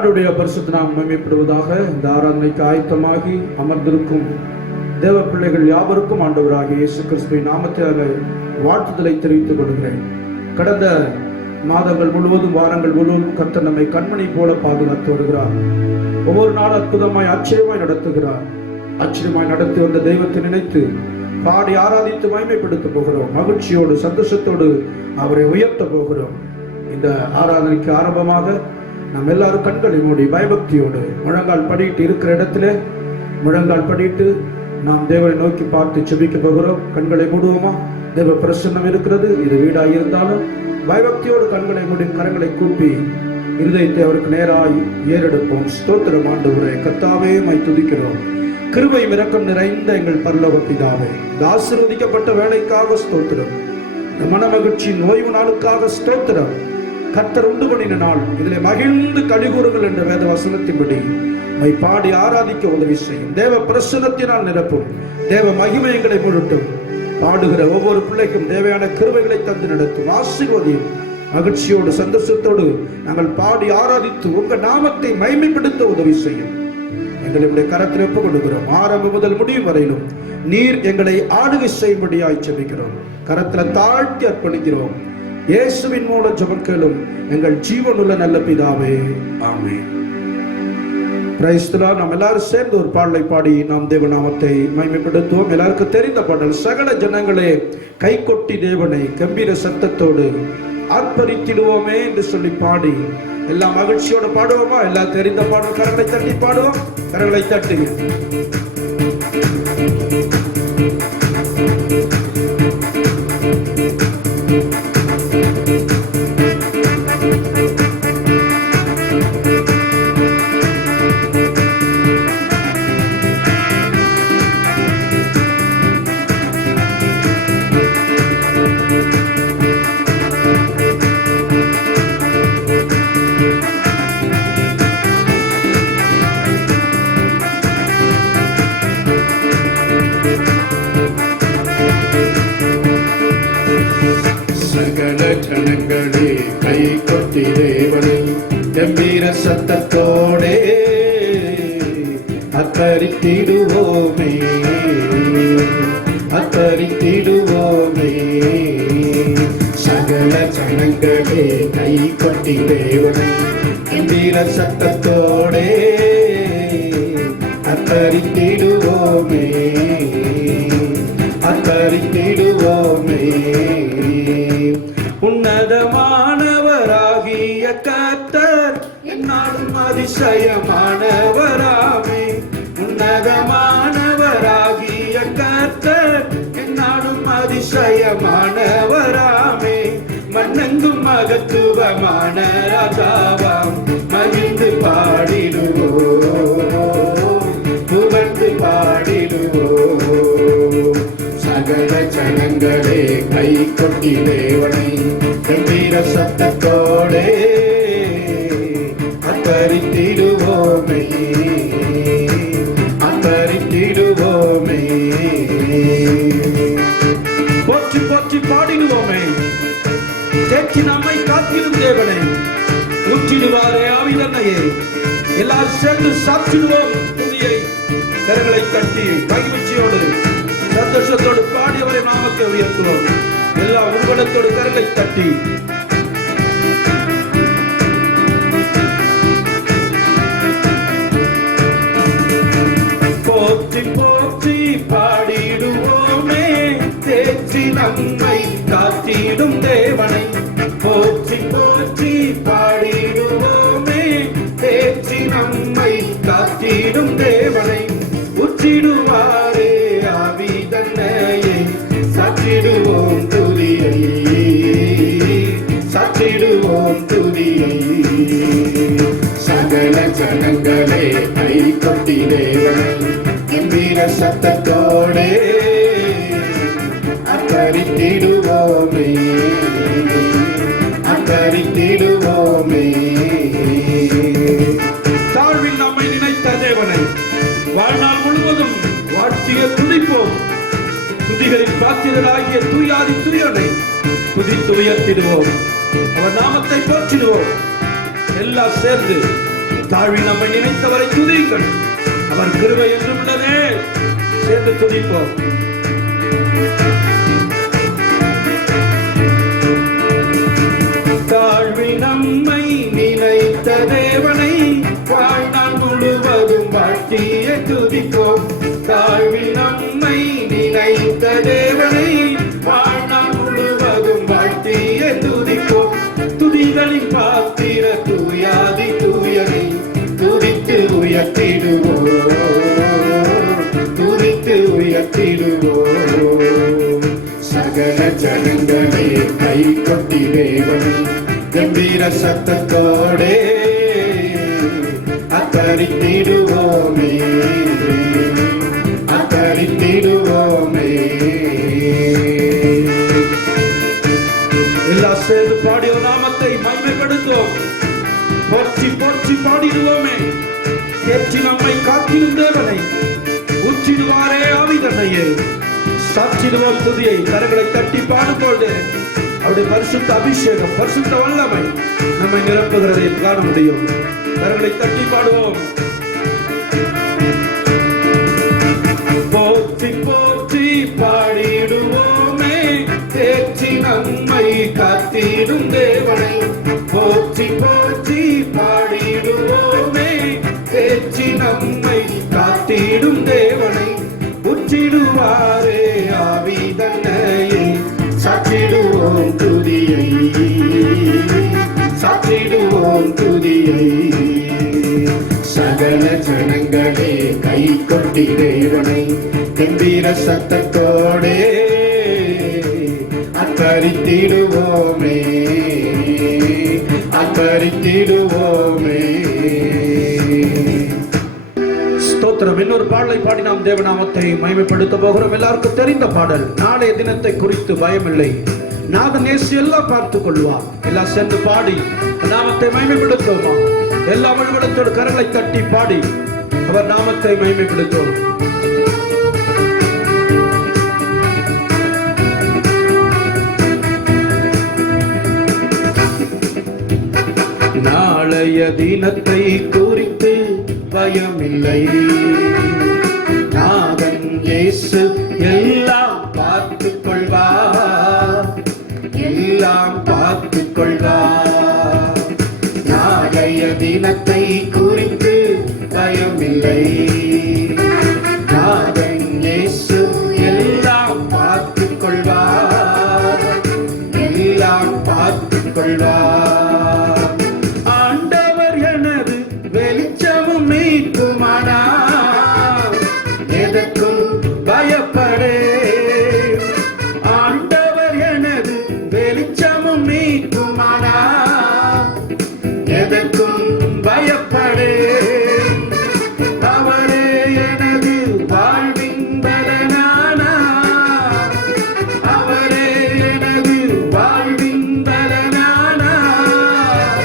ஆண்டுடைய பரிசுத்த நாம் மகிமைப்படுவதாக. இந்த ஆராதனைக்கு ஆயத்தமாகி அமர்ந்திருக்கும் தேவ பிள்ளைகள் யாவருக்கும் ஆண்டவராகிய இயேசு கிறிஸ்துவின் நாமத்தினாலே வாழ்த்துதலை தெரிவித்துக் கொள்கிறேன். கடந்த மாதங்கள் முழுவதும், வாரங்கள் முழுவதும் கர்த்தர் நம்மை கண்மணி போல பாதுகாத்து வருகிறார். ஒவ்வொரு நாளும் அற்புதமாய் ஆச்சரியமாய் நடத்துகிறார். ஆச்சரியமாய் நடத்தி வந்த தெய்வத்தை நினைத்து பாடி ஆராதித்து மகிமைப்படுத்த போகிறோம். மகிழ்ச்சியோடு சந்தோஷத்தோடு அவரை உயர்த்த போகிறோம். இந்த ஆராதனைக்கு ஆரம்பமாக நாம் எல்லாரும் கண்களை மூடி பயபக்தியோடு முழங்கால் படிட்டு இருக்கிற இடத்துல முழங்கால் படிட்டு நாம் தேவனை நோக்கி பார்த்து செபிக்க போகிறோம். கண்களை மூடுவோமா? தேவ பிரசன்னம் இருக்கிறது. இது வீடாக இருந்தாலும் பயபக்தியோடு கண்களை மூடி கரங்களை கூப்பி இருதயத்தை அவருக்கு நேராய் ஏறெடுப்போம். ஸ்தோத்திரம் ஆண்டவரே, கர்த்தாவே மை துதிக்கிறோம். கிருபை இரக்கம் நிறைந்த எங்கள் பரலோக பிதாவே, இந்த ஆசீர்வதிக்கப்பட்ட வேலைக்காக ஸ்தோத்திரம். இந்த மனமகிழ்ச்சியின் ஓய்வு நாளுக்காக ஸ்தோத்திரம். கர்த்தர் உண்டு பண்ணின நாள், இதில் மகிழ்ந்து கழிகூறுங்கள் என்ற வேத வசனத்தின்படி மை பாடி ஆராதிக்க உதவி செய்யும். தேவ பிரசன்னத்தினால் நிரப்பும். தேவ மகிமை எங்களை முழுட்டும். பாடுகிற ஒவ்வொரு பிள்ளைக்கும் தேவையான கிருபைகளை தந்து நடத்தும். ஆசீர்வதியும். மகிழ்ச்சியோடு சந்தோஷத்தோடு நாங்கள் பாடி ஆராதித்து உங்க நாமத்தை மகிமைப்படுத்த உதவி செய்யும். எங்களுடைய கரத்தில் ஒப்புக் கொடுக்கிறோம். ஆரம்பம் முதல் முடியும் வரையிலும் நீர் எங்களை ஆளுகை செய்யும்படியாய் ஜெபிக்கிறோம். கரத்தில் தாழ்த்தி அர்ப்பணிக்கிறோம். இயேசுவின் மூலம் ஜெபம் கேளும் எங்கள் ஜீவனுள்ள நல்ல பிதாவே, ஆமென். Praise the Lord. நாம் எல்லாரும் சேர்ந்து ஒரு பாடலை பாடி நாம் தேவ நாமத்தை மகிமைப்படுத்துவோம். எல்லாருக்கும் தெரிந்த பாடல். சகல ஜனங்களே கை கொட்டி தேவனை கம்பீர சத்தத்தோடு ஆர்ப்பரித்திடுவோமே என்று சொல்லி பாடி எல்லாம் மகிழ்ச்சியோடு பாடுவோமா? எல்லாம் தெரிந்த பாடல். கரங்களை தட்டி பாடுவோம். கரங்களை தட்டி ஜனங்களே கை கொட்டி தேவனை கம்பீர சத்தத்தோடே அத்தரித்திடுவோமே, அத்தரித்திடுவோமே. சகல ஜனங்களே கை கொட்டி தேவனை கம்பீர சத்தத்தோடே அத்தரித்திடுவோமே, அத்தரித்திடுவோமே. உன்னதமானவராகிய கர்த்தர் என்னாலும் அதிசயமானவராமே. உன்னதமானவராகிய கர்த்தர் என்னாலும் அதிசயமானவராமே. மண்ணெங்கும் மகத்துவமான ராஜாவாம் மகிழ்ந்து பாடிடுவோம், புகழ்ந்து பாடிடுவோம். சகல ஜனங்களே கை கொட்டி தேவனை கம்பீர சத்தத்தோடே அத்தரித்திடுவோமே, அத்தரித்திடுவோமே. போற்றி போற்றி பாடிடுவோமே. தேற்றி நம்மை காத்திடும் தேவனை ஊற்றிடுவாரே ஆவிதன்னையே. எல்லாரும் சேர்ந்து சாற்றிடுவோம் துதியை. கரங்களை கட்டி மகிழ்ச்சியோடு சந்தோஷத்தோடு பாடியவரை நாமத்தை உயர்த்துவோம். எல்லா உருவத்தோடு கரங்களை தட்டி போற்றி போற்றி பாடிடுவோமே. தேற்றி நம்மை காத்திடும் தேவனை போற்றி போற்றி பாடிடுவோமே. தேற்றி நம்மை காத்திடும் தேவனை உற்றிடுவாரே ஆவி தன்னையை. சாற்றிடுவோம் துதியை, சாற்றிடுவோம் துதியை. சகல ஜனங்களே கை கொட்டி தேவனை கம்பீர சத்தத்தோடே அத்தரித்திடுவோமே, அத்தரித்திடுவோமே. தாழ்வில் நம்மை நினைத்த தேவனை வாழ்நாள் முழுவதும் வாழ்த்திய துதிப்போம். துதிகளின் பாத்திரராகிய தூயாதி துரியனை துதித்து உயர்த்திடுவோம். அவர் நாமத்தை போற்றிடுவோம். எல்லாம் சேர்ந்து தாழ்வில் நம்மை நினைத்தவரை துதியுங்கள். அவர் கிருபை என்று உள்ளதே. சேர்ந்து துதிப்போம். தாழ்வில் நம்மை நினைத்த தேவனை வாழ்நாள் முழுவதும் வாழ்த்திய துதிப்போம். தாழ்வில் நம்மை நினைத்த தேவனை வாழ்நாள் முழுவதும் வாழ்த்திய துதிப்போம். துதிகளின் பாத்திர தூயாதி தூயனை துதித்து உயர்த்திடுவோம், துதித்து உயர்த்திடுவோம். சகல ஜனங்களே கை கொட்டி தேவனை கம்பீர சத்தத்தோடே அத்தரித்திடுவோமே, அத்தரித்திடுவோமே. எல்லா சேர்ந்து பாடிய நாமத்தை மகிமைப்படுத்துவோம். போற்றி போற்றி பாடிடுவோமே. தேற்றி நம்மை காத்திடும் தேவனை ஊற்றிடுவாரே ஆவிதனையே. சாட்சிடுவோம் துதியை. கரங்களை தட்டி பாடும்போது அவருடைய பரிசுத்த அபிஷேகம், பரிசுத்த வல்லமை நம்மை நிரப்புகிறதை காண முடியும். கரங்களை தட்டி பாடுவோம். போற்றி போற்றி பாடிடுவோமே. தேற்றி நம்மை காத்திடும் தேவனை போற்றி போற்றி பாடிடுவோமே. தேற்றி நம்மை காத்திடும் தேவனை உற்றிடுவாரே ஆவிதனையை. சாற்றிடுவோம் துதியை, சாற்றிடுவோம் துதியை. சகல ஜனங்களே கை கொட்டி தேவனை கம்பீர சத்தத்தோடே அத்தரித்திடுவோமே, அத்தரித்திடுவோமே. ஸ்தோத்திரம். இன்னொரு பாடலை பாடி நாம் தேவநாமத்தை மகிமைப்படுத்த போகிறோம். எல்லாருக்கும் தெரிந்த பாடல். நாளைய தினத்தை குறித்து பயமில்லை, நாதன் இயேசு எல்லாம் பார்த்துக் கொள்வார். எல்லாம் சென்று பாடி நாமத்தை மகிமைப்படுத்துவோமா? எல்லா மகிழ்ச்சியோடு கரங்களை தட்டி பாடி அவர் நாமத்தை மகிமைப்படுத்துவோம். நாளைய தினத்தை குறித்து பயமில்லை, நாதன் இயேசு எல்லாம் பார்த்துக் கொள்வார், எல்லாம் பார்த்துக் கொள்வார். நாளைய தினத்தை குறித்து பயமில்லை, நாதன் இயேசு எல்லாம் பார்த்துக் கொள்வார், எல்லாம் பார்த்துக் கொள்வார். ஆண்டவர் எனது வெளிச்சமும் நீக்குமானார், எதற்கும் பயப்படே. ஆண்டவர் எனது வெளிச்சமும் நீக்குமானார், எதற்கும் பயப்படே. அவரே எனது வாழ்வின் பலனானார், அவரே எனது வாழ்வின் பலனானார்.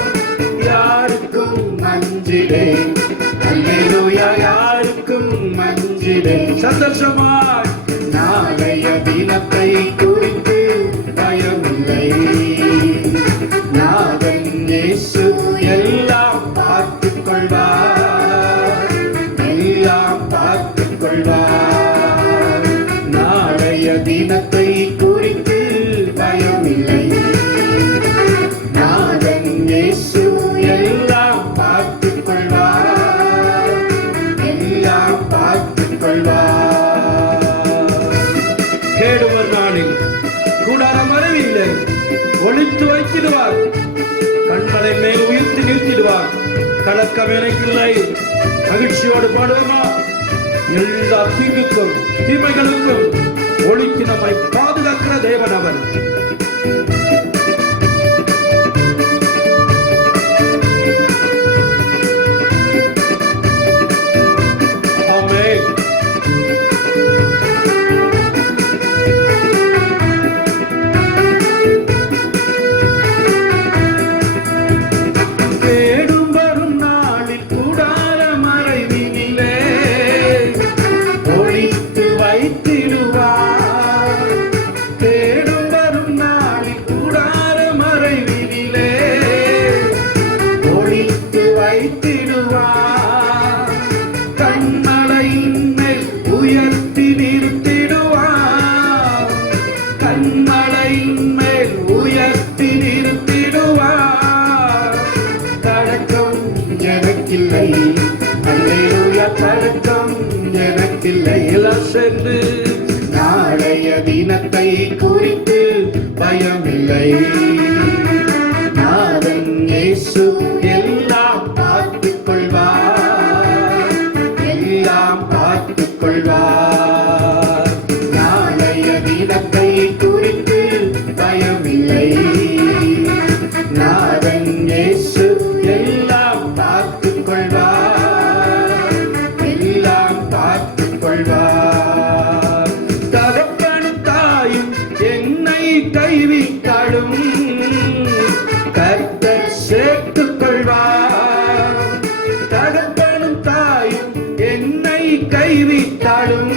யாருக்கும் அஞ்சிடேன், அல்லேலூயா, யாருக்கும் அஞ்சிடேன். சந்தோஷமாய் நாளைய தினத்தை குறித்து பயமில்லை, நாதன் இயேசு எல்லாம் பார்த்துக் கொள்வார், எல்லாம் பார்த்துக் கொள்வார். நாளைய தினத்தை குறித்து பயமில்லை, நாதன் இயேசு எல்லாம் பார்த்துக் கொள்வார், எல்லாம் பார்த்துக் கொள்வார். கேடுவர் நாளில் கூடாரம் வரவில்லை, ஒளித்து வைத்திடுவார், கண்களை மேல் உயர்த்தி நிறுத்திடுவார். கலக்கம் எனக்கில்லை. மகிழ்ச்சியோடு பாடுவோமா? எல்லா தீங்குக்கும் தீமைகளுக்கும் ஒளித்து நம்மை பாதுகாக்கிற தேவன் அவர். கண்மலையின் மேல் உயர்த்தி நிறுத்திடுவார். தடக்கம் எனக்கில்லை, அல்லேலூயா, தடக்கம் எனக்கில்லை. எல்லாம் சென்று நாளைய தினத்தை குறித்து பயமில்லை. நாதன் இயேசு எல்லாம் பார்த்துக் கொள்வார், எல்லாம் பார்த்துக் கொள்வார். நாளைய தினத்தை குறித்து பயமில்லை. நாதன் இயேசு எல்லாம் பார்த்துக் கொள்வார், எல்லாம் பார்த்துக் கொள்வார். தகப்பனும் தாயும் என்னை கைவிட்டாலும் கர்த்தர் சேர்த்துக் கொள்வார். தகப்பனும் தாயும் என்னை கைவிட்டாலும்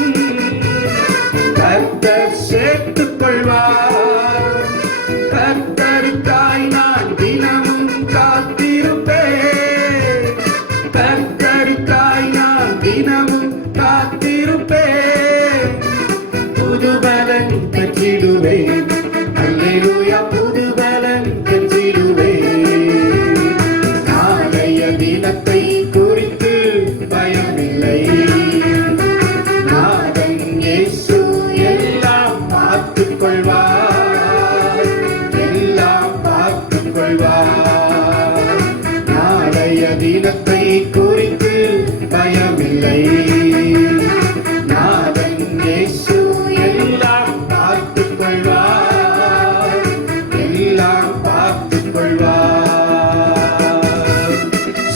கர்த்தர் சேர்த்துக் கொள்வார். கர்த்தருக்காய் நான் தினமும் காத்திருப்பேன். கர்த்தருக்காய் நான் தினமும் காத்திருப்பேன். புதுபலன் பெற்றிடுவேன், அல்லேலூயா, புதுபலன் பெற்றிடுவேன். நாளைய தினத்தை குறித்து பயமில்லை. நாதன் இயேசு எல்லாம் பார்த்துக் கொள்வார், எல்லாம் பார்த்துக் கொள்வார். நாளைய தினத்தை குறித்து பயமில்லை. நாதன் இயேசு எல்லாம் பார்த்துக் கொள்வார், எல்லாம் பார்த்துக் கொள்வார்.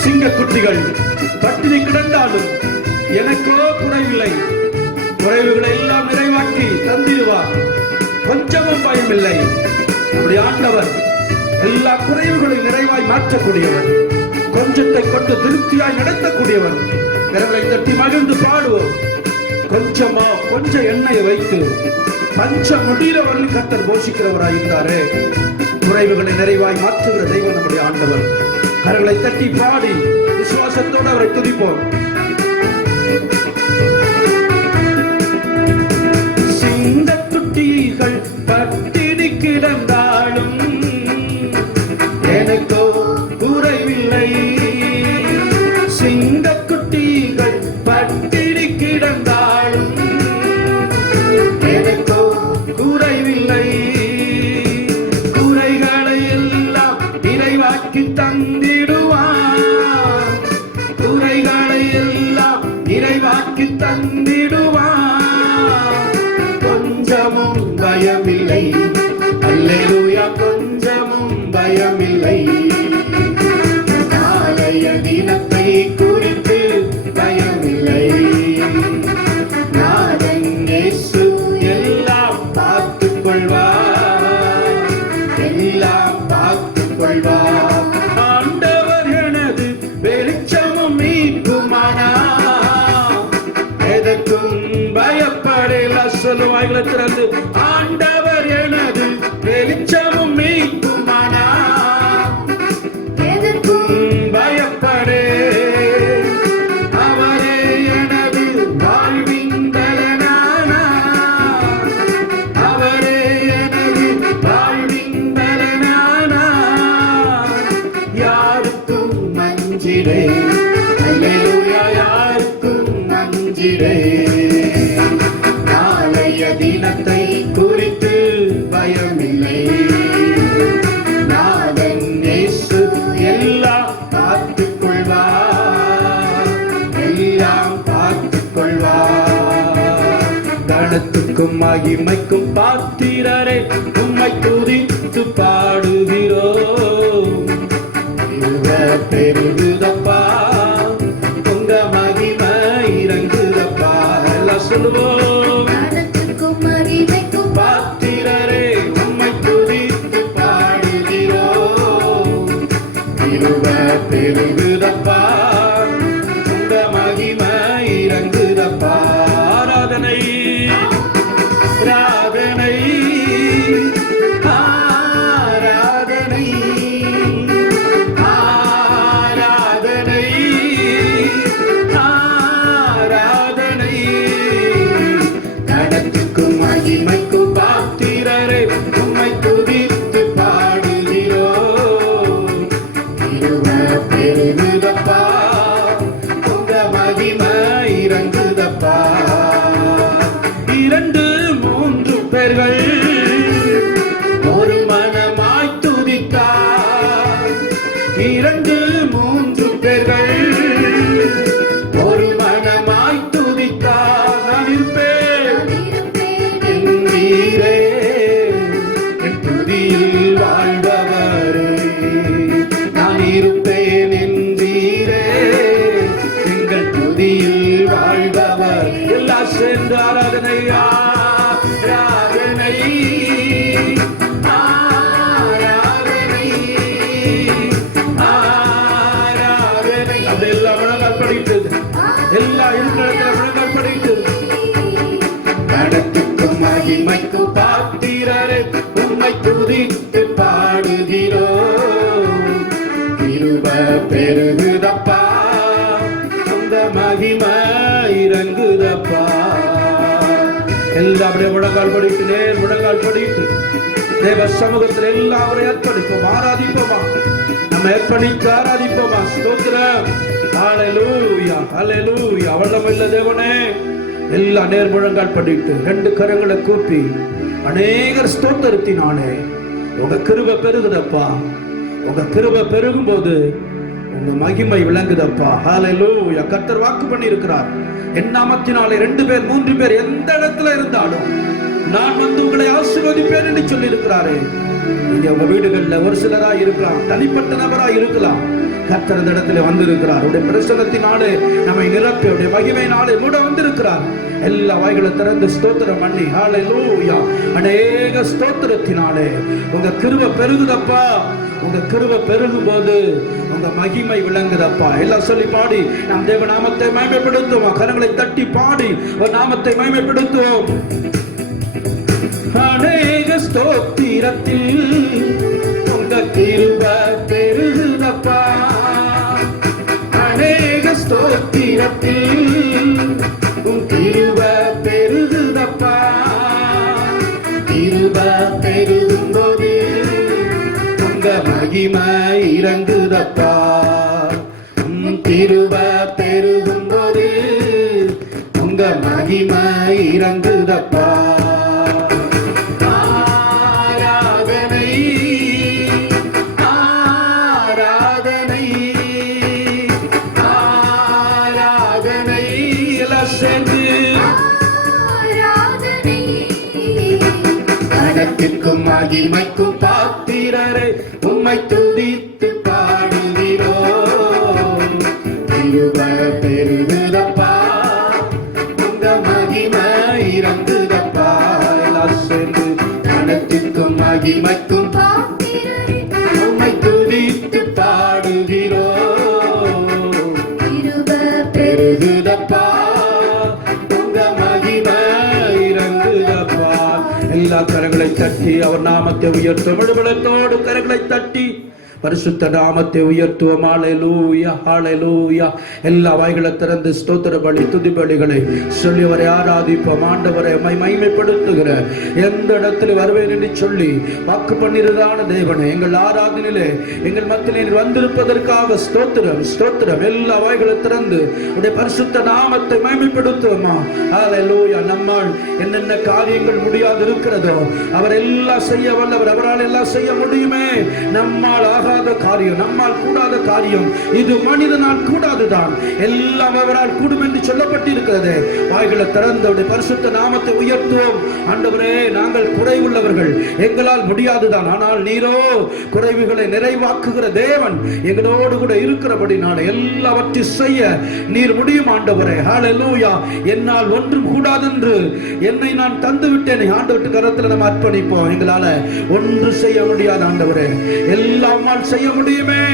சிங்கக்குட்டிகள் பட்டினி கிடந்தாலும் எனக்கோ குறைவில்லை. குறைவுகளை எல்லாம் நிறைவாக்கி தந்திடுவார். கொஞ்சமும் பயமில்லை. நம்முடைய ஆண்டவர் எல்லா குறைவுகளையும் நிறைவாய் மாற்றக்கூடியவர். கொஞ்சத்தை கொண்டு திருப்தியாய் நடத்தக்கூடியவர். விரலை தட்டி மகிழ்ந்து பாடுவோம். கொஞ்சம் எண்ணெயை வைத்து பஞ்சம் முடிகிறவர்கள் கர்த்தர் போஷிக்கிறவராய் இருந்தாரே. குறைவுகளை நிறைவாய் மாற்றுகிற தெய்வம் நம்முடைய ஆண்டவர். கரங்களை தட்டி பாடி விசுவாசத்தோடு அவரை துதிப்போம். சிங்கக்குட்டிகள் பட்டினி கிடந்தாலும் எனக்கோ குறைவில்லை. சிங்கக்குட்டிகள் பட்டினி கிடந்தாலும் எனக்கோ குறைவில்லை. குறைகளை எல்லாம் நிறைவாக்கி தந்திடுவார். குறைகளை எல்லாம் நிறைவாக்கி தந்திடுவார். கொஞ்சமும் பயமில்லை, அல்லேலூயா, கொஞ்சமும் பயமில்லை. நாளைய தினத்தை குறித்து பயமில்லை. நாதன் இயேசு எல்லாம் பார்த்துக் கொள்வார், எல்லாம் பார்த்துக் கொள்வார். ஆண்டவர் எனது வெளிச்சமும் மீட்புமானார், எதற்கும் பயப்படல. சொல்லுவாய்களை திறந்து, ஆண்டவர் எனது வெளிச்சமும் மீட்புமானார், எதற்கும் பயப்படே. அவரே எனது வாழ்வின் பலனானார், அவரே எனது வாழ்வின் பலனானார். யாருக்கும் நஞ்சிடே, அல்லேலூயா, யாருக்கும் நஞ்சிடே. நாளைய தினத்தை குறித்து பயமில்லை. நாதன் இயேசு எல்லாம் பார்த்துக் கொள்வார், எல்லாம் பார்த்துக் கொள்வார். கணத்துக்கும் மகிமைக்கும் பாத்திரரே, உம்மை துதித்து பாடுகிறோம். பெருகுதப்பா, உங்க மகிமை இறங்குதப்பா. எல்லாம் சொல்லுவோம். பாத்திரரே, உம்மை துதித்து பாடுகிறோம். பெருகுதப்பா, உங்க மகிமை இறங்குதப்பா. ஆராதனை, ஆராதனை, ஆராதனை ஆராதனை. அப்படி எல்லா முழங்கால் படிட்டு, எல்லா இருக்கிற முழங்கால் படிட்டு, கணத்துக்கும் மகிமைக்கும் பாத்திரரே உம்மை துதித்து பாடுகிறோம். கிருபை பெருகுதப்பா, உங்க மகிமை இறங்குதப்பா. எல்லாம் அப்படியே முழங்கால் படிட்டு, நேர் முழங்கால் படிட்டு தேவ சமூகத்தில் எல்லாம் அவரை அர்ப்பணிப்போம், ஆராதிப்போமா. நம்ம அர்ப்பணித்து ஆராதிப்போமா. ஸ்தோத்திரம். ஹல்லேலூயா ஹல்லேலூயா. வல்லமையுள்ள தேவனே, எல்லா நேர் முழங்கால் படிட்டு 2 கரங்களை கூப்பி அநேகர் ஸ்தோத்திரத்தினாலே உங்க கிருபை பெருகுதப்பா. உங்க கிருபை பெருகும் போது உங்க மகிமை விளங்குதப்பா. ஹல்லேலூயா. கர்த்தர் வாக்கு பண்ணி இருக்கிறார், என் நாமத்தினாலே 2 பேர் 3 பேர் எந்த இடத்துல இருந்தாலும் நான் வந்து உங்களை ஆசீர்வதிப்பேன் என்று சொல்லி இருக்கிறாரே. நீங்க உங்க வீடுகள்ல ஒரு சிலராய் இருக்கலாம், தனிப்பட்ட நபராய் இருக்கலாம். கர்த்தர் இந்த இடத்துல வந்திருக்கிறார். உடைய பிரசன்னத்தினாலே நம்மை நிரப்பி உடைய மகிமையினாலே மூட வந்திருக்கிறார். எல்லா வாய்களை திறந்து ஸ்தோத்திரம் பண்ணி ஹல்லேலூயா. அநேக ஸ்தோத்திரத்தினாலே உங்க கிருபை பெருகுதப்பா. உங்க கிருபை பெருகும் போது உங்க மகிமை விளங்குதப்பா. எல்லாம் சொல்லி பாடி நாம் தேவ நாமத்தை மகிமைப்படுத்துவோம். கரங்களை தட்டி பாடி ஒரு நாமத்தை மகிமைப்படுத்துவோம். அநேக ஸ்தோத்திரத்தில் உங்க கிருபை பெருகுதப்பா. அநேக ஸ்தோத்திரத்தில் உன் கிருபை பெருகுதப்பா. கிருபை பெருகும் போது உங்க மகிமை இறங்குதப்பா. கிருபை பெருகும் போது உங்க மகிமை இறங்குதப்பா. ஆராதனை ஆராதனை ஆராதனை. எல்லாம் சேர்ந்து கணத்திற்கும் மகிமைக்கும் பாத்திரரே உம்மை துதித்து பாடுகிறோம். கிருபை பெருகுதப்பா, உங்க மகிமை இறங்குதப்பா. எல்லாம் சேர்ந்து கணத்திற்கும் மகிமைக்கும் உம்மை துதித்து பாடுகிறோம். கிருபை பெருகுதப்பா, உங்க மகிமை இறங்குதப்பா. எல்லா கரங்களை தட்டி அவர் நாமத்தை உயர்த்தும். விடுதலத்தோடு கரங்களை தட்டி பரிசுத்த நாமத்தை உயர்த்துவோம். ஹல்லேலூயா ஹல்லேலூயா. எல்லா வாய்களை திறந்து ஸ்தோத்திர பலி துதி பலிகளை சொல்லி அவரை ஆராதிப்போம். ஆண்டவரை மகிமைப்படுத்துகிற எந்த இடத்துல வருவேன் என்று சொல்லி வாக்கு பண்ணிருதான தேவனே, எங்கள் ஆராதனையிலே எங்கள் மத்தியில் வந்திருப்பதற்காக ஸ்தோத்திரம் ஸ்தோத்திரம். எல்லா வாய்களை திறந்து உடைய பரிசுத்த நாமத்தை மகிமைப்படுத்துவோமா. ஹல்லேலூயா. நம்மால் என்னென்ன காரியங்கள் முடியாது இருக்கிறதோ அவர் எல்லாம் செய்ய வல்லவர். அவரால் எல்லாம் செய்ய முடியுமே. நம்மால் காரியம், நம்மால் கூடாத காரியம் இது மனிதனால் கூடாதுதான். எல்லாம் அவரால் கூடும் என்று சொல்லப்பட்டிருக்கிறது. வாய்களை திறந்த பரிசுத்த நாமத்தை உயர்த்துவோம். ஆண்டவரே, நாங்கள் குறைவுள்ளவர்கள், எங்களால் முடியாதுதான். ஆனால் நீரோ குறைவுகளை நிறைவாக்குகிற தேவன், எங்களோடு கூட இருக்கிறபடினால எல்லாவற்றை செய்ய நீர் முடியும் ஆண்டவரே. ஹல்லேலூயா. என்னால் ஒன்றும் கூடாதென்று என்னை நான் தந்து விட்டேன். ஆண்டவருக்கு கரத்தில் நம்ம அர்ப்பணிப்போம். எங்களால ஒன்று செய்ய முடியாது ஆண்டவரே, எல்லாம் செய்ய முடியுமே.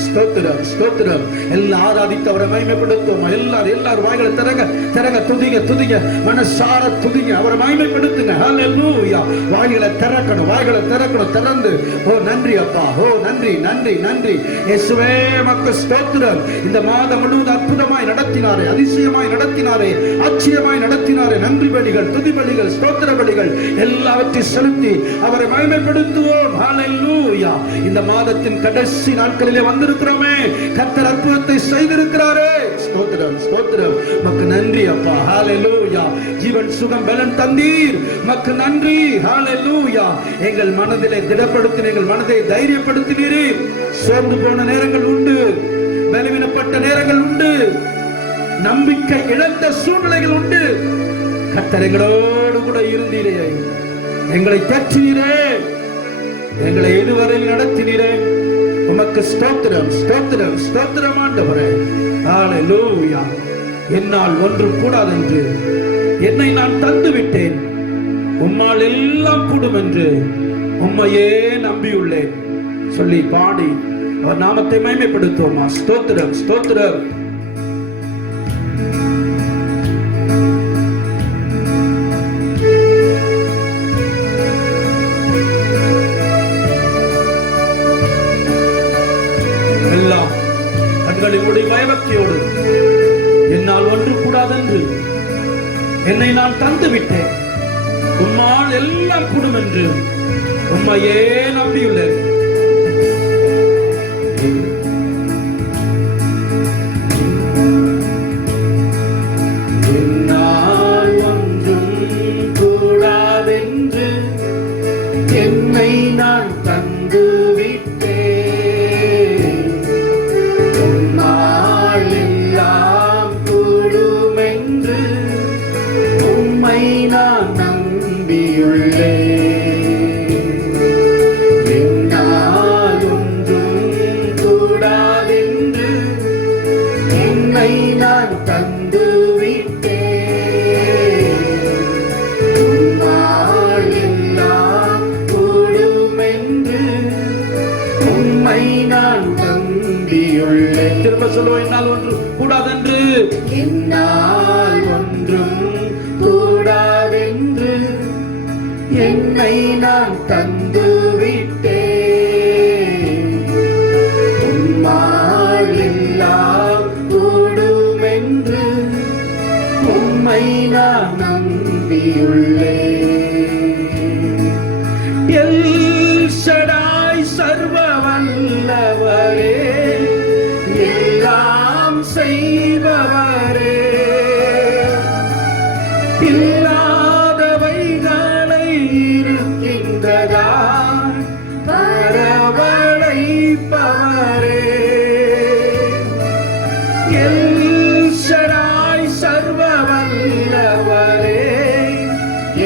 ஸ்தோத்திரம் ஸ்தோத்திரம். எல்லாம் ஆராதித்தவரை மகிமைப்படுத்தும். எல்லாரும் வாய்களை திறங்க திறங்க. துதிங்க துதிங்க. மனசார துதிங்க. அவரை மகிமைப்படுத்துங்க. ஹல்லேலூயா. வாய்களை திறக்கணும், வாய்களை திறக்கணும். திறந்து ஓ நன்றி அப்பா, ஓ நன்றி நன்றி நன்றி இயேசுவே, மக்கு ஸ்தோத்திரம். இந்த மாதம் முழுவதும் அற்புதமாய் நடத்தினாரே, அதிசயமாய் நடத்தினாரே, ஆச்சரியமாய் நடத்தினாரே. நன்றி பலிகள், துதி பலிகள், ஸ்தோத்திர பலிகள் எல்லாவற்றையும் செலுத்தி அவரை மகிமைப்படுத்துவோம். ஹல்லேலூயா. இந்த மாதத்தின் கடைசி நாட்களிலே வந்திருக்கிறோமே. கர்த்தர் அற்புதத்தை செய்திருக்கிறாரே. ஸ்தோத்திரம் ஸ்தோத்திரம். மக்கு நன்றி அப்பா. ஹல்லேலூயா. ஜீவன் சுகம் பலன் தந்தீர். மக்கு நன்றி. ஹல்லேலூயா. எங்கள் மனதிலே திடப்படுத்தின, எங்கள் மனதை தைரியப்படுத்தினீரே. சோர்ந்து போன நேரங்கள் உண்டு, பலவீனப்பட்ட நேரங்கள் உண்டு, நம்பிக்கை இழந்த சூழ்நிலைகள் உண்டு. கர்த்தர் எங்களோடு கூட இருந்தீரே, எங்களை தேற்றினீரே, எங்களை இதுவரையில் நடத்தினீரே. உமக்கு ஸ்தோத்திரம் ஸ்தோத்திரம் ஸ்தோத்திரம் ஆண்டவரே. ஹல்லேலூயா. என்னால் ஒன்றும் கூடாதென்று என்னை நான் தந்து விட்டேன். உம்மால் எல்லாம் கூடும் என்று உம்மையே நம்பியுள்ளேன் சொல்லி பாடி அவர் நாமத்தை மகிமைப்படுத்துவோமா. ஸ்தோத்திரம், ஸ்தோத்திரம். எல்லாம் கண்களினுடைய பயபக்தியோடு என்னால் ஒன்று கூடாதென்று என்னை நான் தந்து விட்டேன், உம்மால் எல்லாம் கூடும் என்று உம்மையே நம்பியுள்ளேன். என்னால் ஒன்றும் கூடாதென்று என்னை நான் தந்து விட்டேன், உம்மால் எல்லாம் கூடும் என்று உம்மை நான் நம்பியுள்ளேன். நான் தந்து விட்டேன், உம்மால் எல்லாம் கூடும் என்று உம்மை நான் நம்பியுள்ளேன். திரும்ப சொல்லுவோம். என்னால் ஒன்று கூடாதென்று, என்னால் ஒன்றும் கூடாதென்று என்னை நான் தந்து விட்டேன், உம்மால் எல்லாம் உம்மை நான் நம்பியுள்ளேன். எல் ஷடாய் சர்வ வல்லவரே, எல்லாம் செய்பவரே, இல்லாதவைகளை இருக்கின்றதா வரவழைப்பவரே, எல் ஷடாய் சர்வ வல்லவரே,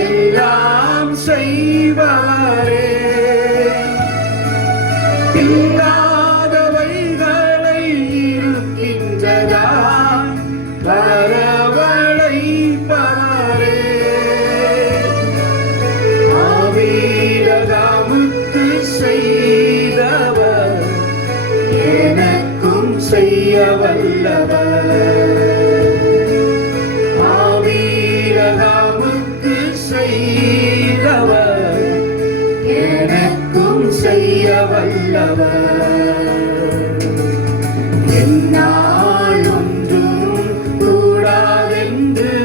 எல்லாம் செய்பவரே, இல்லாதவைகளை இருக்கின்றதா வரவழைப்பவரே, ஆபிரகாமுக்கு செய்தவர் எனக்கும் செய்ய வல்லவர், ஆபிரகாமுக்கு செய்தவர் எனக்கும் செய்ய வல்லவர். என்னால் ஒன்றும் கூடாதென்று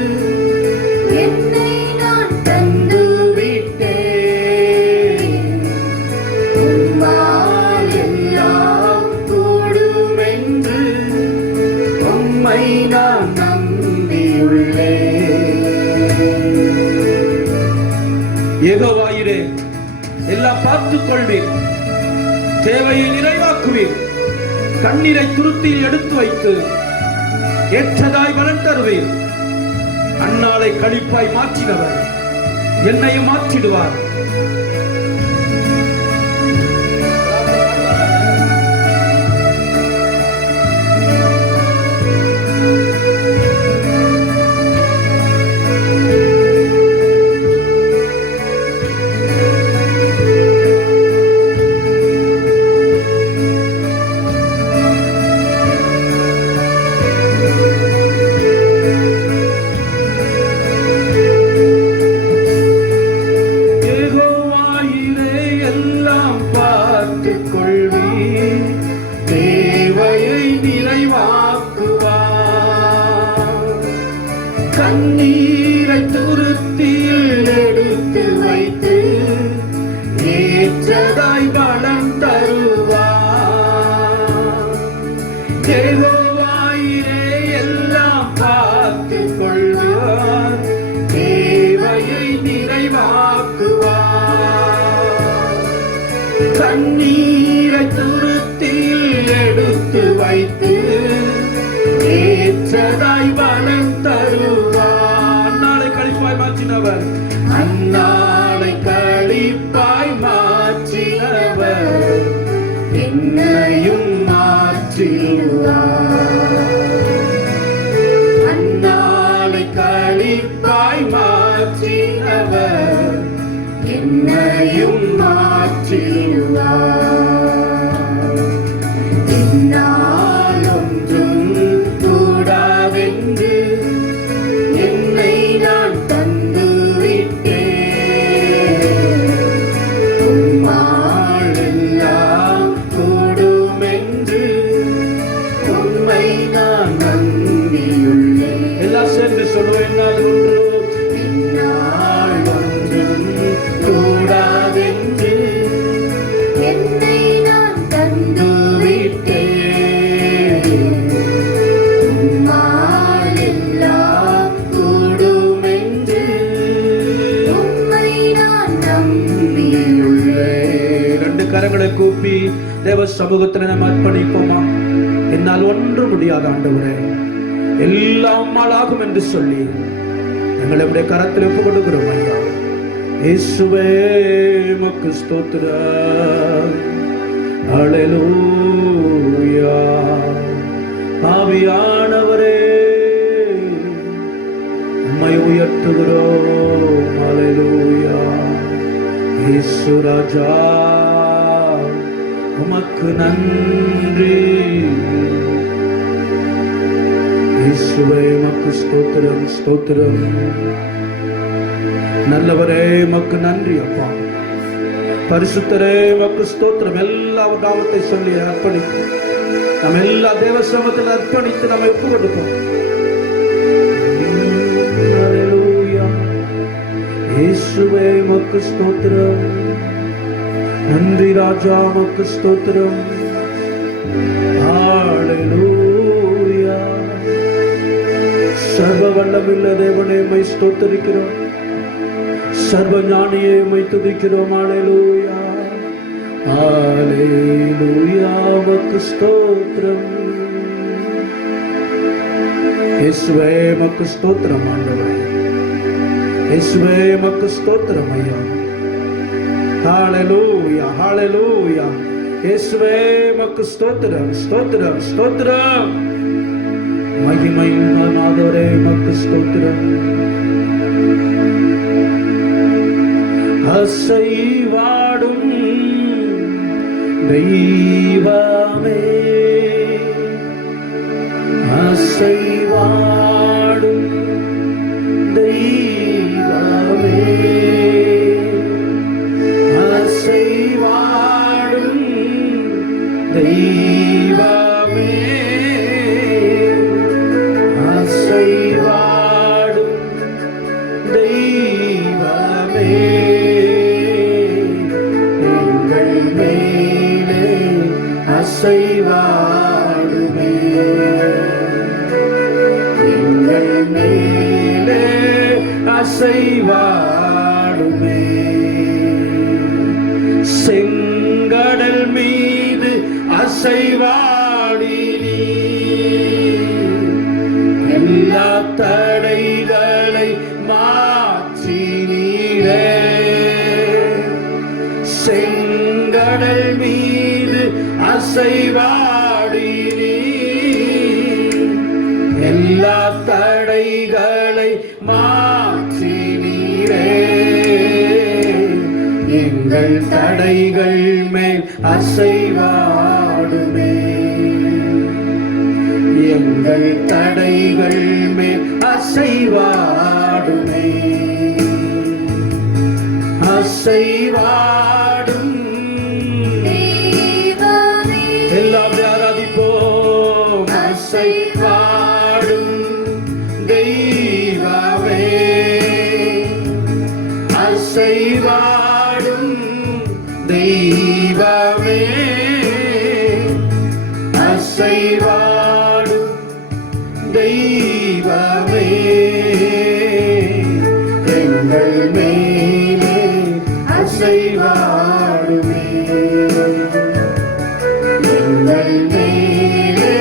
என்னை நான் தந்து விட்டேன், உம்மால் எல்லாம் கூடும் என்று உம்மை நான் நம்பியுள்ளேன். யெகோவாயிரே, எல்லாம் பார்த்துக் கொள்வீர், தேவையை நிறைவாக்குவீர், கண்ணீரை துருத்தியில் எடுத்து வைத்து ஏற்றதாய் பலன் தருவீர். அந்நாளை களிப்பாய் மாற்றினவர் என்னையும் மாற்றிடுவார். கண்ணீரை துருத்தியில் எடுத்து வைத்து ஏற்றதாய் பலம் தருவார். யெகோவாயிரே, எல்லாம் பார்த்துக் கொள்வார், தேவையை நிறைவாக்குவார். கண்ணீரை துருத்தியில் எடுத்து வைத்து ஏற்றதாய் பலம் தருவார். நாளை களிப்பாய் மாற்றினவர், அந்நாளை களிப்பாய் மாற்றினவர் என்னையும் மாற்றிடுவார். அந்நாளை களிப்பாய் மாற்றினவர் என்னையும் மாற்றிடுவார். என்னால் ஒன்றும் கூடாதென்று என்னை நான் தந்து விட்டேன். உம்மால் எல்லாம் கூடும் என்று உம்மை நான் நம்பியுள்ளேன். எல்லாம் சேர்ந்து சொல்லுவேன். என்னால் ஒன்றும் கூடாதென்று என்னை நான் தந்து விட்டேன். உம்மால் எல்லாம் கூடும் என்று உம்மை நான் நம்பியுள்ளேன். ரெண்டு கரங்களை கூப்பி தேவ சமூகத்தில் நம்ம அர்ப்பணிப்போமா? என்னால் ஒன்று முடியாத ஆண்டவரே, எல்லாம் ஆளாகும் என்று சொல்லி எங்களை அப்படியே கரத்தில் ஒப்பு கொடுக்கிறோம் ஐயா. இயேசுவே உமக்கு ஸ்தோத்திரம். ஹல்லேலூயா. ஆவியானவரே உம்மை உயர்த்துகிறோம். ஹல்லேலூயா. இயேசு ராஜா உமக்கு நன்றி. இயேசுவே உமக்கு ஸ்தோத்திரம் ஸ்தோத்திரம். நல்லவரே உமக்கு நன்றி அப்பா. பரிசுத்தரே உமக்கு ஸ்தோத்திரம். எல்லா நாமத்தை சொல்லி அர்ப்பணித்து நம்ம எல்லா தேவ சமூகத்தில் அர்ப்பணித்து நம்ம ஒப்பு கொடுப்போம். ஹல்லேலூயா. இயேசுவே உமக்கு ஸ்தோத்திரம். நன்றி ராஜா உமக்கு ஸ்தோத்திரம். ஹல்லேலூயா. சர்வ வல்லமுள்ள தேவனே உம்மை ஸ்தோத்திரிக்கிறோம். சர்வ ஞானியே உம்மை துதிக்கிறோம். ஹல்லேலூயா. ஹல்லேலூயா. உமக்கு ஸ்தோத்திரம். இயேசுவே உமக்கு ஸ்தோத்திரம் ஆண்டவரே. இயேசுவே உமக்கு ஸ்தோத்திரம் ஐயா. ஹல்லேலூயா. ஹல்லேலூயா. இயேசுவே உமக்கு ஸ்தோத்திரம் ஸ்தோத்திரம் ஸ்தோத்திரம். மகிமையுள்ள நாதரே உமக்கு ஸ்தோத்திரம். அசைவாடும் தெய்வமே, அசைவாடும் தெய்வமே, அசைவாடும் தெய்வமே, அசைவாடும் தெய்வமே, எங்கள் மேலே அசைவாடுமே, எங்கள் மேலே அசைவாடுமே. செங்கடல் மீது அசைவாடி எல்லா தடைகளை மாற்றி நீரே. செங்கடல் மீது அசைவாடி எல்லா தடைகளை மாற்றி நீரே. எங்கள் தடைகள் மேல் அசைவாடுமே, எங்கள் தடைகள் மேல் அசைவாடுமே, அசைவாடும் எல்லாம் ஆராதிப்போம். அசைவாடும் தெய்வமே, அசைவாடும் தெய்வமே, அசைவாடும் தெய்வமே, எங்கள் மேலே அசைவாடுமே, எங்கள் மேலே